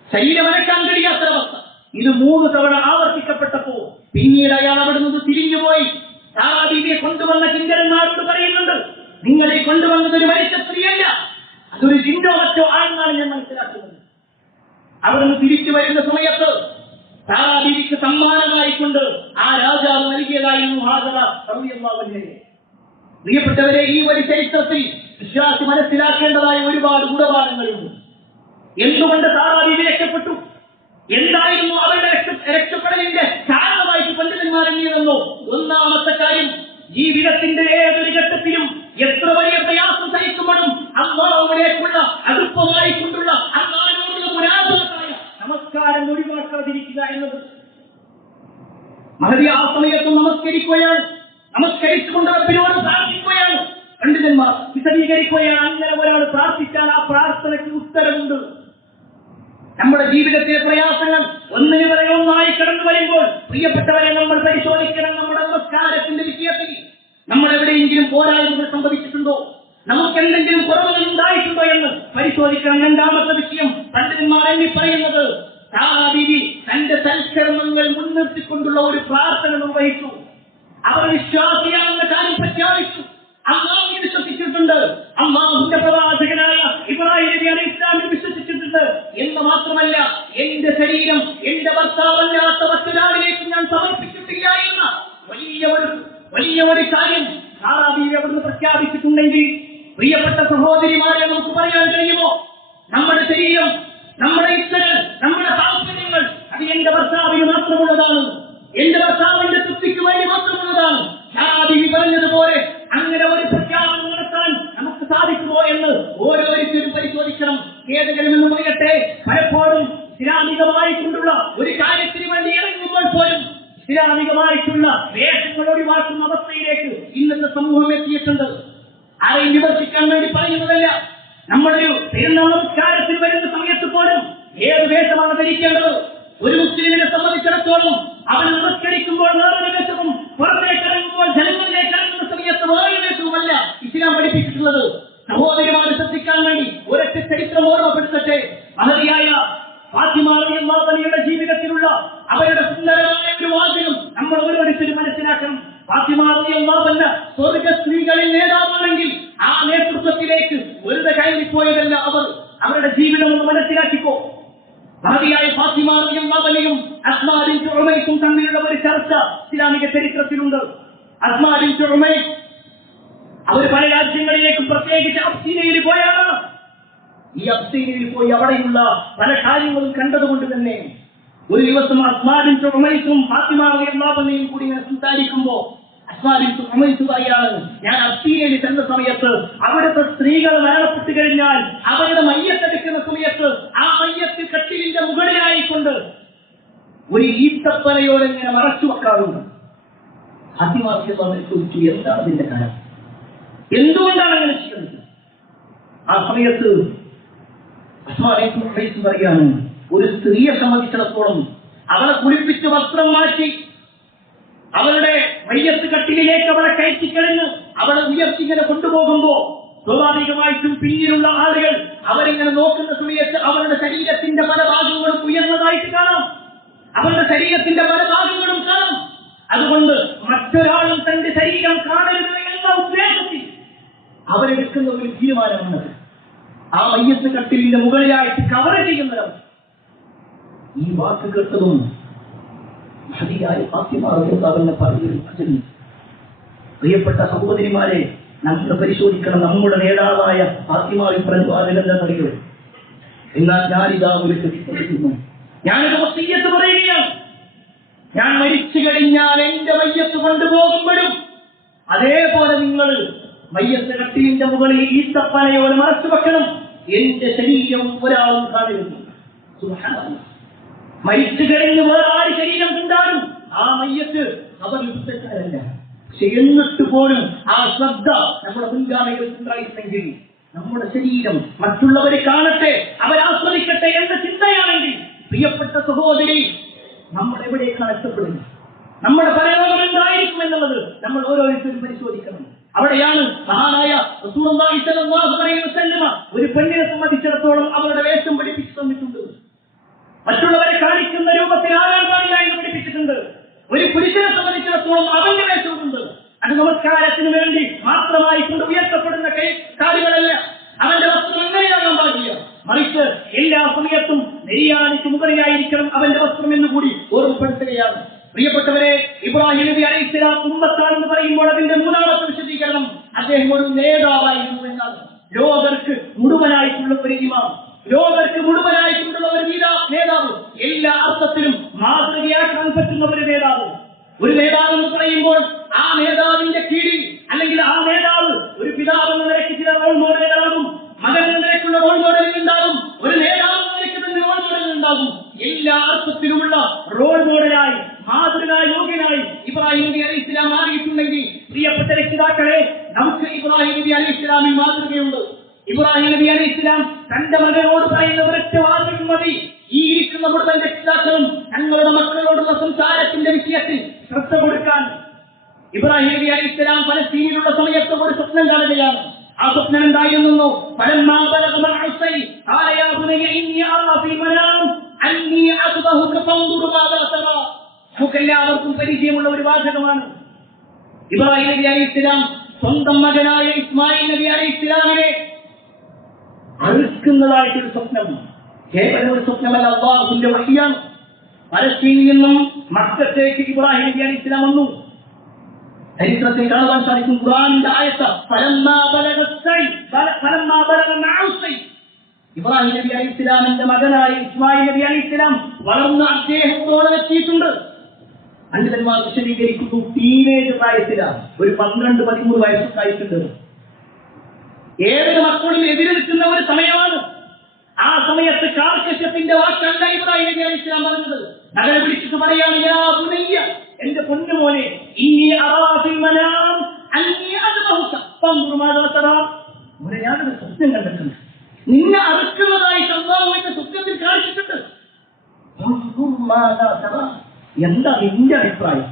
ശരീരം അനക്കാൻ കഴിയാത്തവസ്ഥ. ഇത് 3 തവണ ആവർത്തിക്കപ്പെട്ടപ്പോ പിന്നീട് അയാൾ അവിടെ നിന്ന് തിരിഞ്ഞുപോയി സാറാ ബീവിയെ കൊണ്ടുവന്ന കിങ്കരന്മാരോട് പറയുന്നുണ്ട്, നിങ്ങളെ കൊണ്ടുവന്നത് ഒരു മരിച്ച സ്ത്രീയല്ല, അതൊരു ജിന്നോ മറ്റോ ആണെന്നാണ് ഞാൻ മനസ്സിലാക്കുന്നത്. അവിടെ നിന്ന് തിരിച്ചു വരുന്ന സമയത്ത് സാറാ ബീവിക്ക് സമ്മാനമായിക്കൊണ്ട് ആ രാജാവ് നൽകിയതായിരുന്നു ഹാജറ റളിയല്ലാഹു അൻഹയെ. പ്രിയപ്പെട്ടവരെ, ഈ ഒരു ചരിത്രത്തിൽ വിശ്വാസി മനസ്സിലാക്കേണ്ടതായ ഒരുപാട് ഗുണപാഠങ്ങളുണ്ട്. എന്തുകൊണ്ട് സാറാ ബീവി രക്ഷപ്പെട്ടു? എന്തായിരുന്നു അവരുടെ രക്ഷപ്പെടലിന്റെ കാരണമായിട്ട് പണ്ഡിതന്മാരെന്നോ? ഒന്നാമത്തെ കാര്യം, ജീവിതത്തിന്റെ ഏതൊരു ഘട്ടത്തിലും എത്ര വലിയ പ്രയാസം സഹിക്കുമ്പോഴും അല്ലാഹുവിലേക്കുള്ള അടുപ്പമായി കൊണ്ടുള്ള അല്ലാഹുവിനോടുള്ള മുനാഫിഖായ നമസ്കാരം ഒഴിവാക്കാതിരിക്കുക എന്നത്. മഹദി ആ സമയത്ത് നമസ്കരിക്കുകയാണ്. നമസ്കരിച്ചുകൊണ്ട് റബ്ബിനോട് പ്രാർത്ഥിക്കുകയാണ്. പണ്ഡിതന്മാർ വിശദീകരിക്കുകയാണ്, അങ്ങനെ ഒരാൾ പ്രാർത്ഥിച്ചാൽ ആ പ്രാർത്ഥനയ്ക്ക് ഉത്തരവുണ്ട്. നമ്മുടെ ജീവിതത്തിലെ പ്രയാസങ്ങൾ ഒന്നിനു വരെ ഒന്നായി കടന്നു വരുമ്പോൾ പ്രിയപ്പെട്ടവരെ നമ്മൾ പരിശോധിക്കണം. നമ്മുടെ നമസ്കാരത്തിന്റെ വിഷയത്തിൽ നമ്മൾ എവിടെയെങ്കിലും പോരായ്മകൾ സംഭവിച്ചിട്ടുണ്ടോ, നമുക്ക് എന്തെങ്കിലും കുറവുകൾ ഉണ്ടായിട്ടുണ്ടോ എന്ന് പരിശോധിക്കണം. രണ്ടാമത്തെ വിഷയം പണ്ഡിതന്മാർ എണ്ണി പറയുന്നത്, സാബിരി തന്റെ സൽക്കർമ്മങ്ങൾ മുൻനിർത്തിക്കൊണ്ടുള്ള ഒരു പ്രാർത്ഥന നിർവഹിച്ചു. അവർ വിശ്വാസിയാണെന്ന കാര്യം പ്രഖ്യാപിച്ചു. അല്ലാഹുവിനെ വിശ്വസിച്ചിട്ടുണ്ട്, അല്ലാഹുവിന്റെ പ്രവാചകനായ ഇബ്രാഹിം നബി അലൈഹി ഇസ്ലാമിൽ വിശ്വസിച്ചിട്ടുണ്ട് എന്ന് മാത്രമല്ല, എന്റെ ശരീരം എന്റെ ഭർത്താവല്ലാത്ത മറ്റൊരാളിലേക്ക് ഞാൻ സമർപ്പിച്ചിട്ടില്ല എന്ന വലിയ ഒരു കാര്യം സാറാ ബീവി അവിടുന്ന് പ്രഖ്യാപിച്ചിട്ടുണ്ടെങ്കിൽ, പ്രിയപ്പെട്ട സഹോദരിമാരെ, നമുക്ക് പറയാൻ കഴിയുമോ, നമ്മുടെ ശരീരം, നമ്മുടെ ഇച്ഛകൾ, നമ്മുടെ താല്പര്യങ്ങൾ അത് എന്റെ ഭർത്താവിന് മാത്രമുള്ളതാണ്, എന്റെ ഭർത്താവിന്റെ തൃപ്തിക്ക് വേണ്ടി മാത്രമുള്ളതാണ്? സാറാ ബീവി പറഞ്ഞതുപോലെ അങ്ങനെ ഒരു പ്രഖ്യാപനം നടത്താൻ നമുക്ക് സാധിക്കുമോ എന്ന് ഓരോരുത്തരും പരിശോധിക്കണം. ഏതെങ്കിലും പറയട്ടെ, പലപ്പോഴും ഇസ്ലാമികമായിട്ടുള്ള ഒരു കാര്യത്തിന് വേണ്ടി ഇറങ്ങുമ്പോൾ പോലും ഇസ്ലാമികമായിട്ടുള്ള വേഷങ്ങൾ ഒഴിവാക്കുന്ന അവസ്ഥയിലേക്ക് ഇന്നത്തെ സമൂഹം എത്തിയിട്ടുണ്ട്. ആരെയും വിമർശിക്കാൻ വേണ്ടി പറയുന്നതല്ല. നമ്മളൊരു പെരുന്നാൾ നമസ്കാരത്തിൽ വരുന്ന സമയത്ത് പോലും ഏത് വേഷമാണ് ധരിക്കേണ്ടത്? ഒരു മുസ്ലിമിനെ സംബന്ധിച്ചിടത്തോളം അവൻ നമസ്കരിക്കുമ്പോൾ വേറൊരു വേഷവും, പുറത്തേക്ക് ഇറങ്ങുമ്പോൾ ജനങ്ങളിലേക്ക് ഇറങ്ങുന്ന സമയത്ത് വേറൊരു വേഷവുമല്ല ഇസ്ലാം പഠിപ്പിച്ചിട്ടുള്ളത്. സഹോദരിമാരെ ശ്രദ്ധിക്കാൻ വേണ്ടി ഒരൊറ്റ ചരിത്രം ഓർമ്മപ്പെടുത്തട്ടെ. മഹദിയായ ഫാത്തിമ റളിയല്ലാഹു അൻഹയുടെ ജീവിതത്തിലുള്ള അവരുടെ സുന്ദരമായ ഒരു വാചകം നമ്മൾ ഓരോരുത്തരും മനസ്സിലാക്കണം. ഫാത്തിമ റളിയല്ലാഹു അൻഹ സ്വർഗ്ഗ സ്ത്രീകളിൽ നേതാവാണെങ്കിൽ ആ നേതൃത്വത്തിലേക്ക് വെറുതെ കയറിപ്പോയതല്ല അവർ. അവരുടെ ജീവിതം ഒന്ന് മനസ്സിലാക്കിക്കോ. മഹദിയായ ഫാത്തിമ റളിയല്ലാഹു അൻഹയും അസ്മാ ബിൻത് ഉമൈസും തമ്മിലുള്ള ഒരു ചർച്ച ഇസ്ലാമിക ചരിത്രത്തിലുണ്ട്. അസ്മാ ബിൻത് ഉമൈസ് അവർ പല രാജ്യങ്ങളിലേക്കും പ്രത്യേകിച്ച് അബ്സീനിയയിൽ പോയാണ്. ഈ അബ്സീനിയയിൽ പോയി അവിടെയുള്ള പല കാര്യങ്ങളും കണ്ടതുകൊണ്ട് തന്നെ ഒരു ദിവസം അസ്മാ ബിൻത് ഉമൈസും ഫാത്തിമ റളിയല്ലാഹു അൻഹയും കൂടി ഇങ്ങനെ സംസാരിക്കുമ്പോൾ അസ്മാ ബിൻത് ഉമൈസ് പറയാണ്, ഞാൻ അബ്സീനിയയിൽ ചെന്ന സമയത്ത് അവിടുത്തെ സ്ത്രീകൾ മരണപ്പെട്ടു കഴിഞ്ഞാൽ അവരുടെ മയ്യത്തെടുക്കുന്ന സമയത്ത് ആ മയ്യത്ത് കട്ടിലിന്റെ മുകളിലായിക്കൊണ്ട് ഒരു ഈത്തപ്പനയോടെ ഇങ്ങനെ മറച്ചു വെക്കാറുണ്ട്. ഫാത്തിമ റളിയല്ലാഹു അൻഹ ചോദിച്ചു, എന്താണ് അതിന്റെ കാരണം, എന്തുകൊണ്ടാണ് അങ്ങനെ ചെയ്യുന്നത്? ആ സമയത്ത് അസ്മാ ബിൻത് ഉമൈസ് പറയാണ്, ഒരു സ്ത്രീയെ സംബന്ധിച്ചിടത്തോളം അവളെ കുളിപ്പിച്ച് വസ്ത്രം മാറ്റി അവളുടെ മയ്യത്ത് കട്ടിലേക്ക് അവളെ കയറ്റിക്കഴിഞ്ഞ് അവളെ ഉയർത്തിങ്ങനെ കൊണ്ടുപോകുമ്പോ സ്വാഭാവികമായിട്ടും പിന്നിലുള്ള ആളുകൾ അവരിങ്ങനെ നോക്കുന്ന സമയത്ത് അവരുടെ ശരീരത്തിന്റെ പല ഭാഗങ്ങളും ഉയർന്നതായിട്ട് കാണാം, അവരുടെ ശരീരത്തിന്റെ പല ഭാഗങ്ങളും കാണാം. അതുകൊണ്ട് മറ്റൊരാളും തന്റെ ശരീരം കാണരുത് എന്ന ഉദ്ദേശത്തിൽ അവരെടുക്കുന്ന ഒരു തീരുമാനമാണത്. ആ മയ്യത്ത് കട്ടിലിന്റെ മുകളിലായിട്ട് കവർ ചെയ്യുന്നവർ. ഈ വാക്ക് കേട്ടതും മഹദിയായ ഫാത്തിമ റളിയല്ലാഹു അൻഹ പറഞ്ഞു, പ്രിയപ്പെട്ട സഹോദരിമാരെ, നമ്മൾ പരിശോധിക്കണം. നമ്മുടെ നേതാവായ ഫാത്തിമ പ്രവാചകനെന്നറിയോ, എന്നാൽ ഞാനിതാ ഒരു തെറ്റിദ്ധരിക്കുന്നു, ഞാനൊരു വസിയ്യത്ത് പറയുകയാണ്, ഞാൻ മരിച്ചു കഴിഞ്ഞാൽ എന്റെ മയ്യത്ത് കൊണ്ടുപോകുമ്പോഴും അതേപോലെ നിങ്ങൾ മയ്യത്ത് കട്ടിലിന്റെ മുകളിൽ ഈത്തപ്പനയോടെ മറച്ചു വെക്കണം, എന്റെ ശരീരം ഒരാളും കാണരുത്. സുബ്ഹാനല്ലാഹ്. മരിച്ചു കഴിഞ്ഞ് വേറെ ആര് ശരീരം കണ്ടാലും ആ മയ്യത്ത് അവർ യുദ്ധക്കാരല്ല. പക്ഷെ എന്നിട്ട് പോലും ആ ശ്രദ്ധ നമ്മുടെ മുൻഗാമികൾക്ക് ഉണ്ടായിരുന്നെങ്കിൽ നമ്മുടെ ശരീരം മറ്റുള്ളവരെ കാണട്ടെ, അവരാസ്വദിക്കട്ടെ എന്ന ചിന്തയാണെങ്കിൽ, പ്രിയപ്പെട്ട സഹോദരി, നമ്മൾ എവിടേക്കാണ് എത്തപ്പെടുന്നത്, നമ്മുടെ പരലോകം എന്തായിരിക്കും എന്നുള്ളത് നമ്മൾ ഓരോരുത്തരും പരിശോധിക്കണം. അവിടെയാണ് മഹാനായ റസൂലുള്ളാഹി സ്വല്ലല്ലാഹു അലൈഹി വസല്ലം ഒരു പെണ്ണിനെ സംബന്ധിച്ചിടത്തോളം അവരുടെ വേഷം പഠിപ്പിച്ചു തന്നിട്ടുണ്ട്. മറ്റുള്ളവരെ കാണിക്കുന്ന രൂപത്തിൽ ആരാൻ പാടില്ല എന്ന് പഠിപ്പിച്ചിട്ടുണ്ട്. ഒരു പുരുഷനെ സംബന്ധിച്ചിടത്തോളം അവന്റെ വേഷമുണ്ട്. അത് നമസ്കാരത്തിന് വേണ്ടി മാത്രമായി കൊണ്ട് ഉയർത്തപ്പെടുന്ന കാര്യങ്ങളല്ല. അവന്റെ വസ്ത്രം അങ്ങനെയാകാൻ പാടില്ല, മറിച്ച് എല്ലാ സമയത്തും നെയ്യാണിക്ക് മുകളിലായിരിക്കണം അവന്റെ വസ്ത്രം എന്നുകൂടി ഓർമ്മപ്പെടുത്തുകയാണ്. പ്രിയപ്പെട്ടവരെ, ഇബ്രാഹിം നബി അലൈഹിസ്സലാം ഉമ്മത്താണെന്ന് പറയുമ്പോൾ അതിന്റെ മൂന്നാമത്തെ വിശദീകരണം അദ്ദേഹം ഒരു നേതാവായിരുന്നു എന്നാണ്. ലോകർക്ക് മുഴുവനായിട്ടുള്ള ഒരു ഇമാം, ലോകർക്ക് മുഴുവനായിട്ടുള്ള ഒരു നേതാവ്, എല്ലാ അർത്ഥത്തിലും മാതൃകയാക്കാൻ പറ്റുന്ന ഒരു നേതാവ്. ഒരു നേതാവ് എന്ന് പറയുമ്പോൾ ആ നേതാവിന്റെ കീഴിൽ അല്ലെങ്കിൽ ആ നേതാവ് ഒരു പിതാവ് എന്ന നിലയ്ക്ക് ചില റോൾ മോഡലുകളാകും, മകൻ എന്ന നിലയ്ക്കുള്ള റോൾ മോഡലുകൾ ഉണ്ടാകും, ഒരു നേതാവ് എന്ന നിലയ്ക്ക് തന്നെ റോൾ മോഡലുകൾ ഉണ്ടാകും. എല്ലാ അർത്ഥത്തിലുമുള്ള റോൾ മോഡലായി മാതൃകാ യോഗ്യനായി നബി അലൈഹി ഇസ്ലാം തന്റെ മകനോട് പറയുന്ന ഒരൊറ്റ വാചകം മതി, ഈ ഇരിക്കുന്ന മുഴുവൻ രക്ഷിതാക്കളും തങ്ങളുടെ മക്കളോടുള്ള സംസാരത്തിന്റെ വിഷയത്തിൽ ശ്രദ്ധ കൊടുക്കാൻ. ഇബ്രാഹിം നബി അലൈഹി ഇസ്ലാം ഫലസ്തീനിലുള്ള സമയത്ത് ഒരു സ്വപ്നം കാണുകയാണ്. ആ സ്വപ്നം എന്തായിരുന്നു? ഫലമ്മാ ബലഗ മഅസൈ ഖാല യാ ബുനയ്യ ഇന്നി അറാ ഫീ മനാം അന്നി അസ്ബഹുക ഫൻദുർ മാദാ തറാ. നമുക്കെല്ലാവർക്കും പരിചയമുള്ള ഒരു വാചകമാണ്. ഇബ്രാഹിം നബി അലൈഹി ഇസ്ലാം സ്വന്തം മകനായ ഇസ്മായിൽ നബി അലൈഹി ഇസ്ലാമിനെ അറുക്കുന്നതായിട്ടൊരു സ്വപ്നം. കേവലം ഒരു സ്വപ്നമല്ല, അല്ലാഹുവിന്റെ വഹിയാണ്. പലസ്തീനിൽ നിന്നും മക്കത്തേക്ക് ഇബ്രാഹിം നബി അലൈഹി ഇസ്ലാം വന്നു. ചരിത്രത്തിൽ കാണാൻ സാധിക്കും ഖുർആനിന്റെ ആയത്ത് ഫലമ്മാ ബലഗ മഅസൈ. ഇബ്രാഹിം നബി അലൈഹി ഇസ്ലാമിന്റെ മകനായ ഇസ്മായിൽ നബി അലൈഹി ഇസ്ലാം വളർന്ന അദ്ദേഹത്തോടെ എത്തിയിട്ടുണ്ട്. പണ്ഡിതന്മാർ വിശദീകരിക്കുന്നു, ടീനേജ് പ്രായത്തിലാണ്, ഒരു 12-13 വയസ്സുണ്ടായിട്ടുണ്ട്. ഏതൊരു മക്കളിൽ എതിരെ നിൽക്കുന്ന ഒരു സമയമാണ്. ആ സമയത്ത് കാർക്കശ്യത്തിന്റെ വാക്കല്ല ഇബ്രാഹിം നബി അലൈഹി ഇസ്ലാം പറഞ്ഞത്. മകനെ വിളിച്ചിട്ട് പറയാണ്, യാ ബുനയ്യ, എന്റെ പൊന്നുമോനെ, ഇന്നി അറാ ഫിൽ മനാം അന്നി അസ്ബഹുക ഫൻദുർ മാദാ തറാ. മോനെ, ഞാനൊരു സ്വപ്നം കണ്ടിട്ടുണ്ട്, നിന്നെ അറുക്കുന്നതായിട്ട് അല്ലാഹു എന്റെ സ്വപ്നത്തിൽ കാണിച്ചിട്ടുണ്ട്. ഫൻദുർ മാദാ തറാ, എന്താ നിന്റെ അഭിപ്രായം?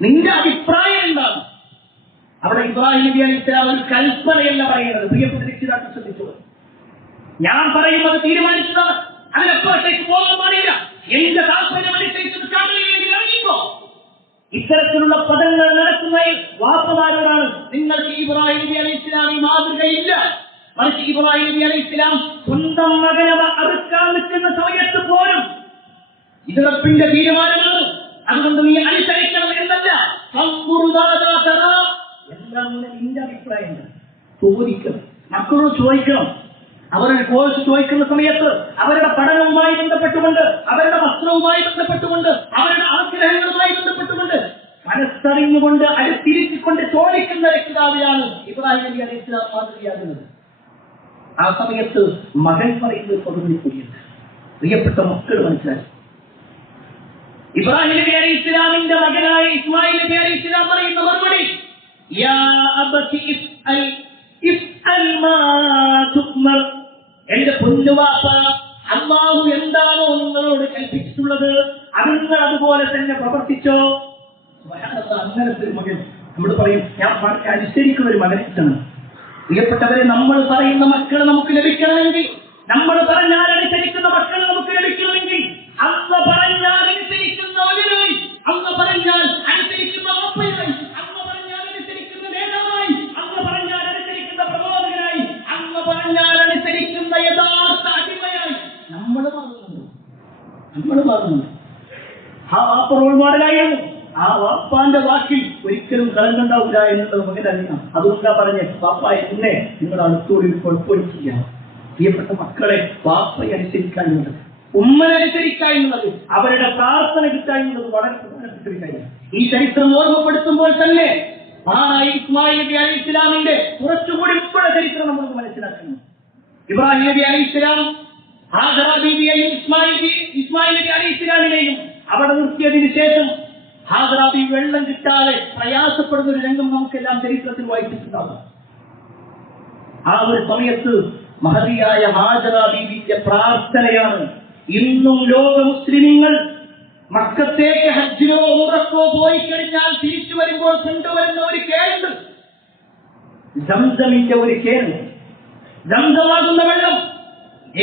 നിന്റെ അഭിപ്രായം എന്താണ്? അവിടെ ഇബ്രാഹിം നബി അലൈഹി ഇസ്ലാം ഒരു കൽപ്പനയല്ല പറയുന്നത്. പ്രിയപ്പെട്ട രക്ഷിതാക്കൾ ശ്രദ്ധിച്ചോളൂ, ഞാൻ പറയുന്നത് തീരുമാനിച്ചതാണ്, അതിനപ്പുറത്തേക്ക് പോകാൻ പാടില്ല. എന്റെ താല്പര്യം അനുസരിച്ചത് കാണില്ലെങ്കിൽ ഇറങ്ങിക്കോ. ഇത്തരത്തിലുള്ള പദങ്ങൾ നടക്കുന്നതിൽ വാപ്പമാരോടാണ്. നിങ്ങൾക്ക് ഇബ്രാഹിം നബി അലൈഹി ഇസ്ലാമി മാതൃകയില്ല. മറിച്ച് ഇബ്രാഹിം നബി അലൈഹി ഇസ്ലാം സ്വന്തം മകനെ അറുക്കാൻ നിൽക്കുന്ന സമയത്ത് പോലും ഇത് റബ്ബിന്റെ തീരുമാനമാണ്, അതുകൊണ്ട് നീ അനുസരിക്കണം എന്നല്ല. എന്താണ് നിന്റെ അഭിപ്രായം? ചോദിക്കണം, മക്കളോട് ചോദിക്കണം. അവരുടെ കോഴ്സ് ചോദിക്കുന്ന സമയത്ത് അവരുടെ പഠനവുമായി ബന്ധപ്പെട്ടുകൊണ്ട്, അവരുടെ വസ്ത്രവുമായി ബന്ധപ്പെട്ടുകൊണ്ട്, അവരുടെ ആഗ്രഹങ്ങളുമായി ബന്ധപ്പെട്ടുകൊണ്ട് മനസ്സറിഞ്ഞുകൊണ്ട് അടുത്തിരിച്ചുകൊണ്ട് ചോദിക്കുന്ന രക്ഷിതാവിലാണ് ഇബ്രാഹിം നബി അലൈഹി ഇസ്ലാം മാതൃകയാകുന്നത്. ആ സമയത്ത് മകൻ പറയുന്നത് പകുതിക്കുരിയുണ്ട്. പ്രിയപ്പെട്ട മക്കൾ മനസ്സിലാക്കി, ഇബ്രാഹിം നബി അലൈഹി ഇസ്ലാമിന്റെ മകനായ ഇസ്മായിൽ നബി അലൈഹി ഇസ്ലാം പറയുന്ന മറുപടി, യാ അബതി ഇഫ്അൽ മാ തുഅ്മർ. എന്റെ പൊന്നുവാപ്പ, അല്ലാഹു എന്താണോ നിങ്ങളോട് കൽപ്പിച്ചിട്ടുള്ളത് അത് നിങ്ങൾ അതുപോലെ തന്നെ പ്രവർത്തിച്ചോ. അങ്ങനത്തെ ഒരു മകൻ നമ്മൾ പറയും, ഞാൻ അനുസരിക്കുന്ന ഒരു മകനെ കിട്ടണം. പ്രിയപ്പെട്ടവരെ, നമ്മൾ പറയുന്ന മക്കൾ നമുക്ക് ലഭിക്കണമെങ്കിൽ, നമ്മൾ പറഞ്ഞാൽ അനുസരിക്കുന്ന മക്കൾ നമുക്ക് ലഭിക്കണമെങ്കിൽ, അല്ല പറഞ്ഞാൽ അനുസരിക്കുന്ന മകനായി, അല്ല പറഞ്ഞാൽ അനുസരിക്കുന്ന വാപ്പയായി, അല്ല പറഞ്ഞാൽ അനുസരിക്കുന്ന നേതാവായി, അല്ല പറഞ്ഞാൽ അനുസരിക്കുന്ന പ്രബോധകനായി, അല്ല പറഞ്ഞാൽ അനുസരിക്കുന്ന യഥാർത്ഥ അടിമയായി നമ്മൾ മാറുന്നുണ്ട്. ആ വാപ്പ റോൾ മോഡലായിരുന്നു. ആ വാപ്പാന്റെ വാക്കിൽ ഒരിക്കലും കളങ്കണ്ടാവില്ല എന്നുള്ളത് മകനറിയാം. അതുകൊണ്ടാ പറഞ്ഞ്, വാപ്പ എന്നെ നിങ്ങൾ അടുത്തോടി കുഴപ്പമില്ല. പ്രിയപ്പെട്ട മക്കളെ, വാപ്പയെ അനുസരിക്കാനുള്ളത്, ഉമ്മനനുസരിക്കാനുള്ളത്, അവരുടെ പ്രാർത്ഥന കിട്ടാനുള്ളത് വളരെ പ്രധാനപ്പെട്ട ഒരു കാര്യം. ഈ ചരിത്രം ഓർമ്മപ്പെടുത്തുമ്പോൾ തന്നെ ഇസ്മായിൽ നബി അലൈഹി ഇസ്ലാമിന്റെ കുറച്ചുകൂടി മുമ്പുള്ള ചരിത്രം നമുക്ക് മനസ്സിലാക്കുന്നു. ഇബ്രാഹിം നബി അലൈഹി ഇസ്ലാം ഹാജറ ബീവിയെയും ഇസ്മായിൽ നബി അലൈഹി ഇസ്ലാമിനെയും അവിടെ നിർത്തിയതിനു ശേഷം ഹാജറ ബീവി വെള്ളം കിട്ടാതെ പ്രയാസപ്പെടുന്ന ഒരു രംഗം നമുക്കെല്ലാം ചരിത്രത്തിൽ വായിച്ചിട്ടുണ്ടാകും. ആ ഒരു സമയത്ത് മഹതിയായ ഹാജറ ബീവിന്റെ പ്രാർത്ഥനയാണ് ഇന്നും ലോക മുസ്ലിമീങ്ങൾ മക്കത്തേക്ക് ഹജ്ജിനോ ഉംറക്കോ പോയി കഴിഞ്ഞാൽ തിരിച്ചു വരുമ്പോൾ കൊണ്ടുവരുന്ന ഒരു കേനുണ്ട്, സംസമിന്റെ ഒരു കേന്. സംസമാകുന്ന വെള്ളം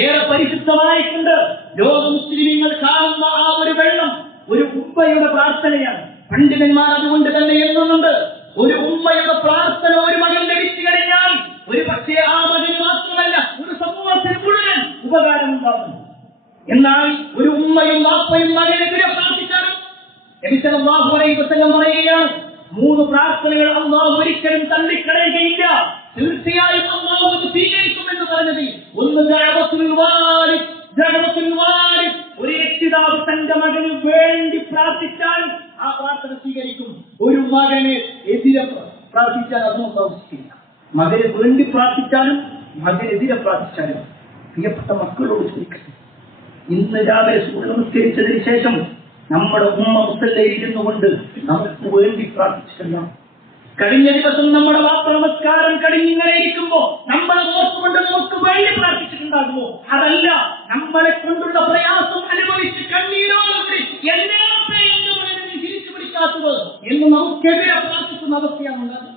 ഏറെ പരിശുദ്ധമായിട്ടുണ്ട്. ലോക മുസ്ലിമീങ്ങൾ കാണുന്ന ആ ഒരു വെള്ളം ഒരു ഉമ്മയുടെ പ്രാർത്ഥനയാണ്. പണ്ഡിതന്മാർ അതുകൊണ്ട് തന്നെ എഴുതുന്നുണ്ട്, ഒരു ഉമ്മയുടെ പ്രാർത്ഥന ഒരു മകൻ ലഭിച്ചു കഴിഞ്ഞാൽ ഒരു പക്ഷേ ആ മകന് മാത്രമല്ല ഒരു സമൂഹത്തിന് മുഴുവൻ ഉപകാരം ഉണ്ടാകും. എന്നാൽ ഒരു ഉമ്മയും വാപ്പയും മകനെതിരെ പ്രാർത്ഥിച്ചാലും നബി സല്ലല്ലാഹു അലൈഹി വസല്ലം പറയുകയാണ്, 3 പ്രാർത്ഥനകൾ അല്ലാഹു ഒരിക്കലും തള്ളിക്കളയുകയില്ല, തീർച്ചയായും അല്ലാഹു അത് സ്വീകരിക്കുമെന്ന് പറഞ്ഞത്. ഒന്ന് ദഅവത്തുൽ വാലിദ്, ഒരു രക്ഷിതാവ് തന്റെ മകന് വേണ്ടി പ്രാർത്ഥിച്ചാൽ ആ പ്രാർത്ഥന സ്വീകരിക്കും. ഒരു മകനെ എതിരെ പ്രാർത്ഥിച്ചാൽ അതൊന്നും പ്രവർത്തിക്കില്ല. മകനെ വേണ്ടി പ്രാർത്ഥിച്ചാലും മകനെതിരെ പ്രാർത്ഥിച്ചാലും. പ്രിയപ്പെട്ട മക്കളോട് ചോദിക്കട്ടെ, ഇന്ന് രാവിലെ സൂര്യ നമസ്കരിച്ചതിന് ശേഷം നമ്മുടെ ഉമ്മ മുസല്ലയിൽ ഇരുന്നു കൊണ്ട് നമുക്ക് വേണ്ടി പ്രാർത്ഥിച്ചിട്ടില്ല. കഴിഞ്ഞ ദിവസം നമ്മുടെ വാപ്പ നമസ്കാരം കഴിഞ്ഞിങ്ങനെ ഇരിക്കുമ്പോ നമ്മളെ ഓർത്തുകൊണ്ട് നമുക്ക് വേണ്ടി പ്രാർത്ഥിച്ചിട്ടുണ്ടാകുമോ? അതല്ല, നമ്മളെ കൊണ്ടുള്ള പ്രയാസം അനുഭവിച്ച് കണ്ണീരോടുകൂടി എന്നെ തിരിച്ചു പിടിക്കാത്തത് എന്ന് നമുക്കെതിരെ പ്രാർത്ഥിക്കുന്ന അവസ്ഥയാണുള്ളത്.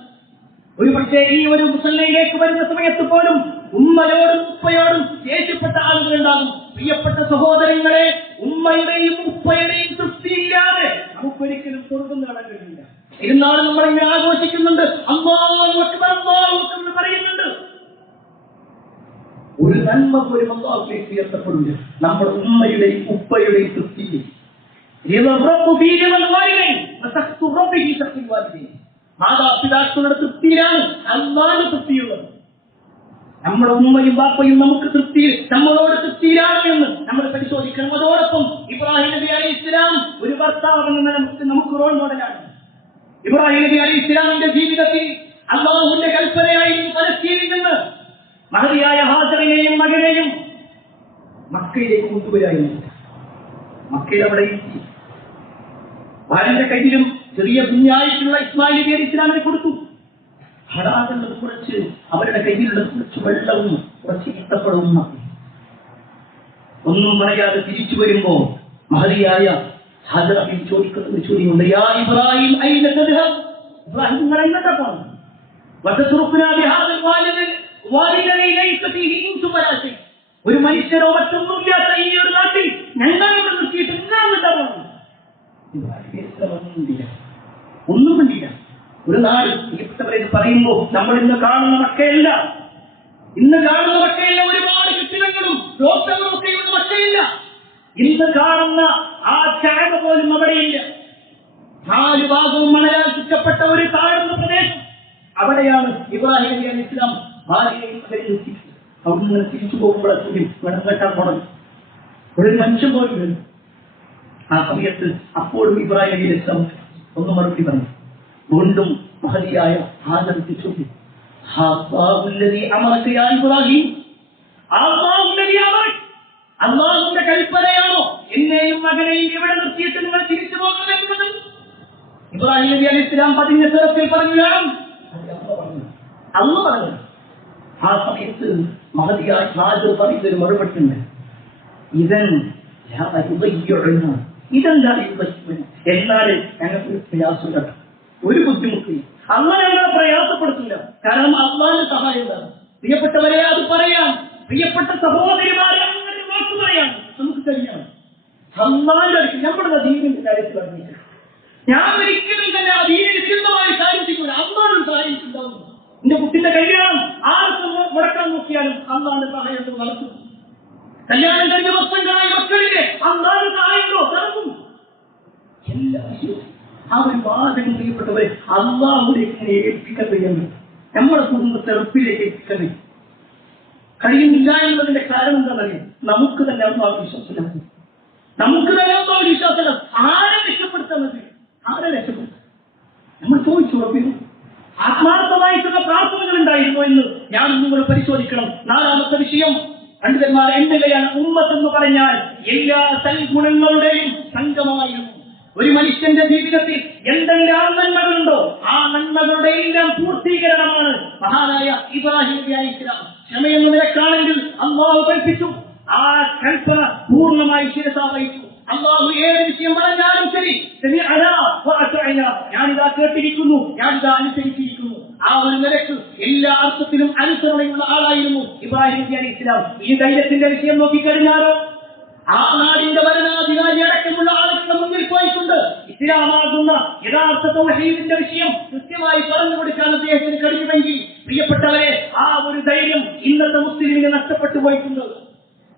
ഒരു പക്ഷേ ഈ ഒരു മുസല്ലയിലേക്ക് വരുന്ന സമയത്ത് പോലും ഉമ്മയോടും ഉപ്പയോടും ദേഷ്യപ്പെട്ട ആളുകളുണ്ടാകും. പ്രിയപ്പെട്ട സഹോദരങ്ങളെ, ഉമ്മയുടെയും ഉപ്പയുടെയും തൃപ്തിയില്ലാതെ നമുക്കൊരിക്കലും സ്വർഗ്ഗം നേടാൻ കഴിയില്ല. ഇരുന്നാലും നമ്മളിങ്ങനെ ആഘോഷിക്കുന്നുണ്ട്, അല്ലാഹു അക്ബർ അല്ലാഹു അക്ബർ എന്ന് പറയുന്നുണ്ട്. ഒരു നന്മ പോലും അല്ലാഹുവിലേക്ക് ഉയർത്തപ്പെടില്ല നമ്മുടെ ഉമ്മയുടെയും ഉപ്പയുടെയും തൃപ്തിയിൽ. മാതാപിതാക്കളുടെ തൃപ്തിയിലാണ് അല്ലാഹുവിന്റെ തൃപ്തിയുള്ളത്. നമ്മുടെ ഉമ്മയും ബാപ്പയും നമുക്ക് തൃപ്തിയിൽ, നമ്മളോട് തൃപ്തിയിലാണ് എന്ന് നമ്മൾ പരിശോധിക്കണം. അതോടൊപ്പം ഇബ്രാഹിം നബി അലൈഹിസ്സലാം ഒരു ഭർത്താവ് എന്ന നമുക്ക് റോൾ മോഡലാണ്. ഇബ്രാഹിം നബി അലൈഹിസ്സലാമിന്റെ ജീവിതത്തിൽ അല്ലാഹുവിന്റെ കൽപ്പനയായിരുന്നു പലസ്തീനിൽ നിന്ന് മഹതിയായ ഹാജറിനെയും മകനെയും മക്കയിലേക്ക് കൊണ്ടുപോയായിരുന്നു. മക്കയിൽ അവിടെ എത്തി ഭാര്യന്റെ കയ്യിലും ചെറിയ കുഞ്ഞായിട്ടുള്ള ഇസ്മായിൽ നബി അലൈഹിസ്സലാമിനെ കൊടുത്തു. ഹടാകുള്ളത് കുറച്ച്, അവരുടെ കയ്യിലുള്ളത് കുറച്ച് വെള്ളവും കുറച്ച് ഇഷ്ടപ്പെടവും മാറ്റി. ഒന്നും പറയാതെ തിരിച്ചു വരുമ്പോ മഹതിയായ ഹാജറ ചോദിക്കുന്ന ചോദ്യമുണ്ട്, യാ ഇബ്രാഹിം അയ്ന തദ്ഹബ്? ഇബ്രാഹിം നിങ്ങൾ എങ്ങോട്ടാ പോകുന്നത്? വതത്റുഖുനാ ബിഹാദൽ വാലിദി ലൈസ ഫീഹി ഇൻസു വലാ ശൈ. ഒരു മനുഷ്യരോ മറ്റൊന്നുമില്ലാത്ത ഈ ഒരു നാട്ടിൽ ഞങ്ങളോട് നിർത്തിയിട്ട് നിങ്ങളെന്താ പോകുന്നത്? ഒന്നും കണ്ടില്ല. ഒരു നാട് പ്രിയപ്പെട്ടവരെന്ന് പറയുമ്പോ നമ്മൾ ഇന്ന് കാണുന്ന മക്കയല്ല, ഒരുപാട് കെട്ടിടങ്ങളും രോഗങ്ങളും ഒക്കെയുള്ള മക്കയില്ല. ഇന്ന് കാണുന്ന ആ ചായ പോലും അവിടെയില്ല. 4 ഭാഗവും മണലാൽ ചുറ്റപ്പെട്ട ഒരു താഴ്ന്ന പ്രദേശം. അവിടെയാണ് ഇബ്രാഹിം നബി അലൈഹിസ്സലാം ഭാര്യയെയും മകനെയും എത്തിച്ചത്. അവിടുന്ന് തിരിച്ചു പോകുമ്പോഴേക്കും വെള്ളം കെട്ടാൻ തുടങ്ങി. ഒരു മനുഷ്യൻ പോലും വരും. ആ സമയത്ത് അപ്പോഴും ഇബ്രാഹിം നബി അലൈഹിസ്സലാം ഒന്ന് മറുപടി പറഞ്ഞു. വീണ്ടും മഹതിയായ ഹാജർക്ക് ചോദ്യം, അല്ലാഹുവിന്റെ കൽപ്പനയാണോ എന്നെയും മകനെയും ഇവിടെ നിർത്തിയിട്ട് നിങ്ങൾ തിരിച്ചു പോകുന്നത്? ഇബ്രാഹിം നബി അലൈഹിസ്സലാം പതിഞ്ഞ സ്വരത്തിൽ പറഞ്ഞു, അല്ലാഹു പറഞ്ഞു. ആ സമയത്ത് മഹതിയായ ഹാജർ പറയുന്നൊരു മറുപടി ഉണ്ട്, ഇതെന്താ എന്നാൽ ഞങ്ങൾക്ക് പ്രയാസം കേട്ടോ, ഒരു ബുദ്ധിമുട്ടില്ല. അള്ളാഹ് ഞങ്ങളെ പ്രയാസപ്പെടുത്തില്ല. കാരണം അള്ളാഹിന്റെ സഹായം ഉണ്ടാകും. പ്രിയപ്പെട്ടവരെ, അത് പറയാം. പ്രിയപ്പെട്ട സഹോദരിമാരെ, അങ്ങനെ വാക്ക് പറയാം നമുക്ക് കഴിയാം. അള്ളാഹിന്റെ അടുത്ത് നമ്മുടെ ദീനിന്റെ കാര്യത്തിൽ അറിയില്ല. ഞാൻ ഒരിക്കലും തന്നെ ആ ദീനിൽ ചിന്തമായി കാര്യം ചെയ്യൂല. അള്ളാഹും സഹായിച്ചിട്ടുണ്ടാവുന്നു. എന്റെ കുട്ടിന്റെ കല്യാണം ആർക്കും മുടക്കാൻ നോക്കിയാലും അള്ളാഹിന്റെ സഹായം നടക്കും. കല്യാണം കഴിഞ്ഞ വർഷങ്ങളായി മക്കളില്ലേ, അള്ളാഹിന്റെ സഹായമോ നടക്കും. എല്ലാ ആ ഒരു വാചകം പ്രിയപ്പെട്ടവരെ അള്ളാഹുലേക്ക് ഏൽപ്പിക്കാൻ കഴിയുന്നു. നമ്മുടെ കുടുംബത്തെ ഉറപ്പിലേക്ക് ഏൽപ്പിക്കാൻ കഴിയുന്നില്ല എന്നതിന്റെ കാരണം എന്താണെന്നറിയാം, നമുക്ക് തന്നെ അള്ളാഹു വിശ്വാസമില്ല. ആരെ രക്ഷപ്പെടുത്താൻ മതി? ആരെ രക്ഷപ്പെടുത്താം? നമ്മൾ ചോദിച്ചുറപ്പിക്കും. ആത്മാർത്ഥമായിട്ടുള്ള പ്രാർത്ഥനകൾ ഉണ്ടായിരുന്നു എന്ന് ഞാൻ നിങ്ങൾ പരിശോധിക്കണം. 4ാമത്തെ വിഷയം പണ്ഡിതന്മാർ എന്തിലെയാണ് ഉമ്മത്ത് എന്ന് പറഞ്ഞാൽ എല്ലാ സൽഗുണങ്ങളുടെയും സംഗമമായിരുന്നു. ഒരു മനുഷ്യന്റെ ജീവിതത്തിൽ എന്തെല്ലാം നന്മകളുണ്ടോ ആ നന്മകളുടെ എല്ലാം പൂർത്തീകരണമാണ് മഹാനായ ഇബ്രാഹിം നബി അലൈഹിസ്സലാം. ക്ഷമയെന്ന നിലക്കാണെങ്കിൽ അല്ലാഹു കൽപ്പിച്ചു, ആ കൽപ്പന പൂർണ്ണമായി ശിരസാ വഹിച്ചു. അല്ലാഹു ഏത് വിഷയം പറഞ്ഞാലും ശരി, ഞാനിതാ കേട്ടിരിക്കുന്നു, ഞാനിതാ അനുസരിച്ചിരിക്കുന്നു. ആ ഒരു നിലക്ക് എല്ലാ അർത്ഥത്തിലും അനുസരണയുള്ള ആളായിരുന്നു ഇബ്രാഹിം നബി അലൈഹിസ്സലാം. ഈ ധൈര്യത്തിന്റെ വിഷയം നോക്കിക്കഴിഞ്ഞാലോ, ആ നാടിന്റെ ഭരണാധികാരി അടക്കമുള്ള ആളുകളുടെ മുന്നിൽ പോയിക്കൊണ്ട് ഇസ്ലാമാകുന്ന യഥാർത്ഥ തൗഹീദിന്റെ വിഷയം കൃത്യമായി പറഞ്ഞു കൊടുക്കാൻ അദ്ദേഹത്തിന് കഴിയുമെങ്കിൽ പ്രിയപ്പെട്ടവരെ, ആ ഒരു ധൈര്യം ഇന്നത്തെ മുസ്ലിമിന് നഷ്ടപ്പെട്ടു പോയിട്ടുണ്ട്.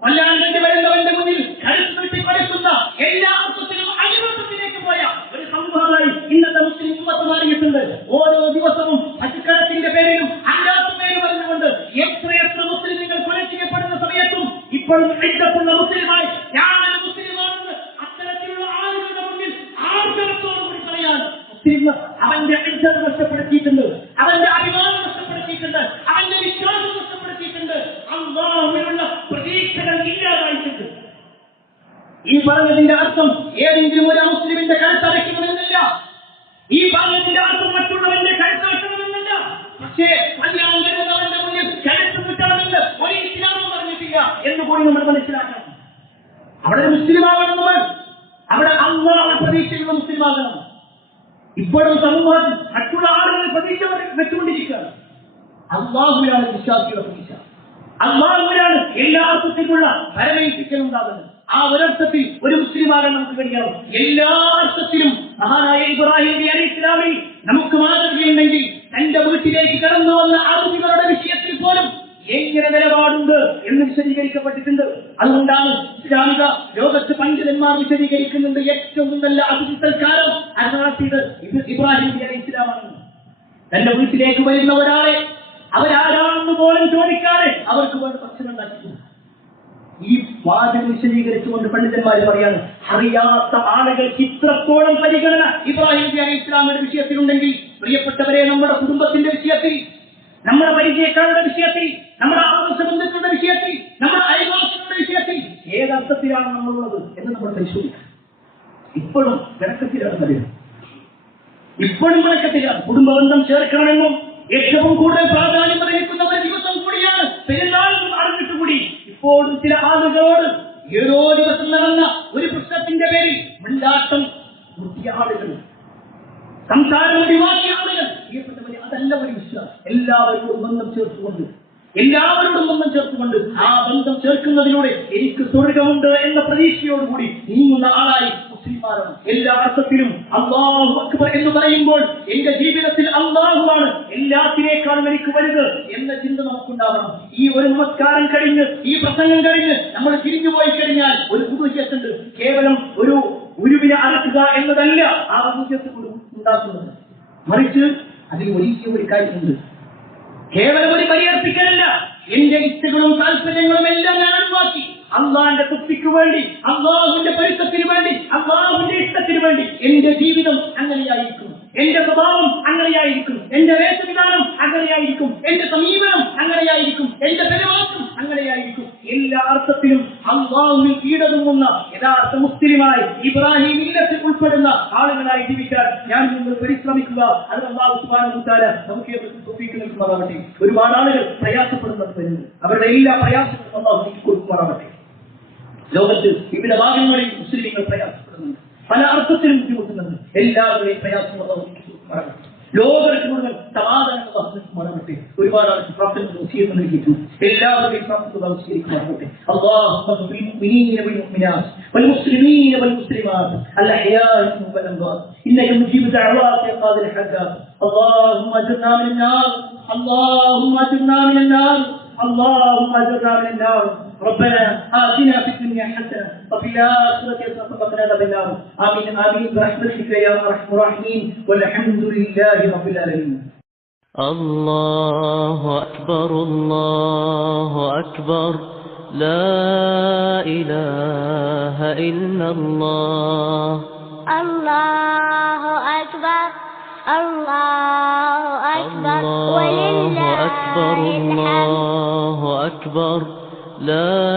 വല്ലാണ്ട് വരുന്നവന്റെ മുന്നിൽ കരുത്തുപെട്ടി പഠിക്കുന്ന എല്ലാ അർത്ഥത്തിലും അടിമത്തത്തിലേക്ക് പോയ ഒരു സമൂഹമായി ഇന്നത്തെ മുസ്ലിം ഉമ്മത്ത് മാറിയിട്ടുണ്ട്. ഓരോ ദിവസവും അധികാരത്തിന്റെ പേരിലും അല്ലാത്ത പേര് പറഞ്ഞുകൊണ്ട് എത്രയെത്ര മുസ്ലിങ്ങൾ കൊല ചെയ്യപ്പെടുന്ന സമയത്തും ഇപ്പോഴും ഇജ്ജത്തുള്ള മുസ്ലിമായി ഞാനൊരു മുസ്ലിമാണെന്ന് അത്തരത്തിലുള്ള ആളുകളുടെ മുന്നിൽ ആർജവത്തോടുകൂടി പറയാൻ മുസ്ലിം അവന്റെ ഇജ്ജത്ത് നഷ്ടപ്പെടുത്തിയിട്ടുണ്ട്, അവന്റെ അഭിമാനം നഷ്ടപ്പെടുത്തിയിട്ടുണ്ട്, അവന്റെ വിശ്വാസം നഷ്ടപ്പെടുത്തിയിട്ടുണ്ട്, അല്ലാഹുവിനുള്ള പ്രതീക്ഷകൾ ഇല്ലാതായിട്ടുണ്ട്. ഈ പറഞ്ഞതിന്റെ അർത്ഥം ഏതെങ്കിലും ഒരു മുസ്ലിമിന്റെ കരുത്തടയ്ക്കണമെന്നില്ല. ഈ പറഞ്ഞതിന്റെ അർത്ഥം മറ്റുള്ളവന്റെ കരുത്ത് പക്ഷേ കല്യാണം വരുന്നവന്റെ മുന്നിൽ കഴുത്ത് കിട്ടണമെന്ന് ഒരു ഇസ്ലാമും പറഞ്ഞിട്ടില്ല എന്ന് കൂടി നമ്മൾ മനസ്സിലാക്കണം. അവിടെ മുസ്ലിമാകണം നമ്മൾ, അവിടെ അല്ലാഹു പ്രതീക്ഷിക്കുന്ന മുസ്ലിമാകണം. ഇപ്പോഴും സമൂഹം മറ്റുള്ള ആളുകൾ പ്രതീക്ഷ വെച്ചുകൊണ്ടിരിക്കുകയാണ്. അല്ലാഹുവിലാണ് വിശ്വാസിയുടെ പ്രതീക്ഷ. അല്ലാഹുവിലാണ് എല്ലാ അർത്ഥത്തിലുള്ള പരമേൽപ്പിക്കൽ ഉണ്ടാകുന്നത്. ആ ഒരർത്ഥത്തിൽ ഒരു മുസ്ലിമാകാൻ നമുക്ക് കഴിയണം. എല്ലാ അർത്ഥത്തിലും മഹാനായ ഇബ്രാഹിം നബി അലൈഹിസ്സലാമിൽ നമുക്ക് മാതൃകയുണ്ടെങ്കിൽ തന്റെ വീട്ടിലേക്ക് കടന്നു വന്ന ആളുകളുടെ വിഷയത്തിൽ പോലും എങ്ങനെ നിലപാടുണ്ട് എന്ന് വിശദീകരിക്കപ്പെട്ടിട്ടുണ്ട്. അതുകൊണ്ടാണ് ഇസ്ലാമിക ലോകത്ത് പണ്ഡിതന്മാർ വിശദീകരിക്കുന്നുണ്ട് ഏറ്റവും നല്ല അതിഥി സൽക്കാരം നടത്തിയത് ഇബ്രാഹിം നബി അലൈഹിസ്സലാമാണ്. തന്റെ വീട്ടിലേക്ക് വരുന്ന ഒരാളെ അവരാരാണെന്ന് പോലും ചോദിക്കാതെ അവർക്ക് വേണ്ട ഭക്ഷണം ഉണ്ടാക്കി. ഈ വാദം വിശദീകരിച്ചുകൊണ്ട് പണ്ഡിതന്മാർ പറയാണ്, അറിയാത്ത ആളുകൾക്ക് ഇത്രത്തോളം പരിഗണന ഇബ്രാഹിം നബി അലൈഹിസ്സലാമിന്റെ വിഷയത്തിലുണ്ടെങ്കിൽ, പ്രിയപ്പെട്ടവരെ, നമ്മുടെ കുടുംബത്തിന്റെ വിഷയത്തിൽ, നമ്മുടെ പരിചയക്കാരുടെ വിഷയത്തിൽ, നമ്മുടെ ആദർശ ബന്ധങ്ങളുടെ വിഷയത്തിൽ, നമ്മുടെ അയൽവാസികളുടെ വിഷയത്തിൽ ഏതർത്ഥത്തിലാണ് നമ്മളുള്ളത് എന്ന് നമ്മൾ പരിശോധിക്കണം. ഇപ്പോഴും വിളക്കത്തിലാണ്, ഇപ്പോഴും വിളക്കത്തിലാണ്. കുടുംബബന്ധം ചേർക്കണമെന്നും ഏറ്റവും കൂടുതൽ പ്രാധാന്യം അറിയിക്കുന്ന ഒരു ദിവസം കൂടിയാണ് പെരുന്നാൾ അറിഞ്ഞിട്ടുകൂടി ഇപ്പോഴും ചില ആളുകളോട് ഏതോ ദിവസം നടന്ന ഒരു പ്രശ്നത്തിന്റെ പേരിൽ മിണ്ടാട്ടം നിർത്തിയ ആളുകൾ, സംസാരം ഒഴിവാക്കിയ ആളുകൾ. അതല്ല ഒരു വിശ്വാസം. എല്ലാവരോടും ബന്ധം ചേർത്തുകൊണ്ട് ആ ബന്ധം ചേർക്കുന്നതിലൂടെ എനിക്ക് സ്വർഗമുണ്ട് എന്ന പ്രതീക്ഷയോടുകൂടി നീങ്ങുന്ന ആളായി മുസ്ലിമാരാണ്. എല്ലാ അർത്ഥത്തിലും അല്ലാഹു അക്ബർ എന്ന് പറയുമ്പോൾ എന്റെ ജീവിതത്തിൽ അല്ലാഹുവാണ് എല്ലാത്തിനേക്കാളും എനിക്ക് വലുത് എന്ന ചിന്ത നമുക്കുണ്ടാവണം. ഈ ഒരു നമസ്കാരം കഴിഞ്ഞ്, ഈ പ്രസംഗം കഴിഞ്ഞ് നമ്മൾ തിരിഞ്ഞു പോയി കഴിഞ്ഞാൽ ഒരു ഉദ്ദേശത്തുണ്ട്. കേവലം ഒരു ഗുരുവിനെ അടക്കുക എന്നതല്ല ആ ഉദ്ദേശത്തിൽ ഉണ്ടാക്കുന്നത്. മറിച്ച് അതിൽ വലിയ ഒരു കാര്യമുണ്ട്. കേവലം ഒരു പരിഹർപ്പിക്കലല്ല. എന്റെ ഇച്ഛകളും താല്പര്യങ്ങളും എല്ലാം ഞാൻ ഒഴിവാക്കി അള്ളാന്റെ തൃപ്തിക്ക് വേണ്ടി, അള്ളാഹുവിന്റെ പൊരുത്തത്തിന് വേണ്ടി, അള്ളാഹുവിന്റെ ഇഷ്ടത്തിന് വേണ്ടി എന്റെ ജീവിതം അങ്ങനെയായിരിക്കും, എന്റെ സ്വഭാവം അങ്ങനെയായിരിക്കും, എന്റെ വേഷവിധാനം അങ്ങനെയായിരിക്കും, എന്റെ സമീപനം അങ്ങനെയായിരിക്കും, എന്റെ പെരുമാറ്റം അങ്ങനെയായിരിക്കും. എല്ലാ അർത്ഥത്തിലും അള്ളാഹുവിൽ കീഴടങ്ങുന്ന യഥാർത്ഥ മുസ്ലിമായി ഇബ്രാഹിം മില്ലത്തിൽ ഉൾപ്പെടുന്ന ആളുകളായി ജീവിക്കാൻ ഞാൻ നിങ്ങൾ പരിശ്രമിക്കുക. അത് അല്ലാഹു സുബ്ഹാനഹു വ തആല നമുക്ക് തൗഫീഖ് നൽകുമാറാവട്ടെ. ഒരുപാട് ആളുകൾ പ്രയാസപ്പെടുന്നുണ്ട്. അവരുടെ എല്ലാ പ്രയാസങ്ങളും അല്ലാഹു നീക്കി കൊടുക്കുമാറാവട്ടെ. ലോകത്ത് വിവിധ ഭാഗങ്ങളിൽ മുസ്ലിങ്ങൾ പ്രയാസപ്പെടുന്നുണ്ട്, പല അർത്ഥത്തിലും ബുദ്ധിമുട്ടുന്നുണ്ട്. എല്ലാവരുടെയും പ്രയാസം അല്ലാഹു നീക്കി കൊടുക്കുമാറാവട്ടെ. ലോകർക്ക് മുഴുവൻ സമാധാനം വളരട്ടെ. ഒരുപാട് ആൾക്ക് പ്രാർത്ഥന നൽകിയിട്ടുണ്ട്. എല്ലാവരുടെയും പ്രാർത്ഥന സ്വീകരിക്കുമാറാവട്ടെ. അല്ലാഹുമ്മ ഗ്ഫിർ മുഅ്മിനീന വൽ മുഅ്മിനാത്ത് വൽ മുസ്ലിമീന വൽ മുസ്ലിമാത്ത് അൽ അഹ്യാഇ മിൻഹും വൽ അംവാത്ത് ഇന്നക മുജീബു ദഅവാതി യാ ഖാദിൽ ഹജ്ജാത്ത്. اللهم اجرنا من النار، اللهم اجرنا من النار، اللهم اجرنا من النار. ربنا آتنا في الدنيا حسنة وفي الآخرة حسنة وقنا عذاب النار. آمين آمين برحمتك يا أرحم الراحمين والحمد لله رب العالمين. الله أكبر الله أكبر لا إله إلا الله. الله أكبر الله أكبر ولله الله أكبر لا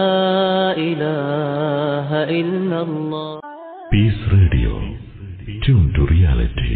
إله إلا الله. Peace Radio, tuned to reality.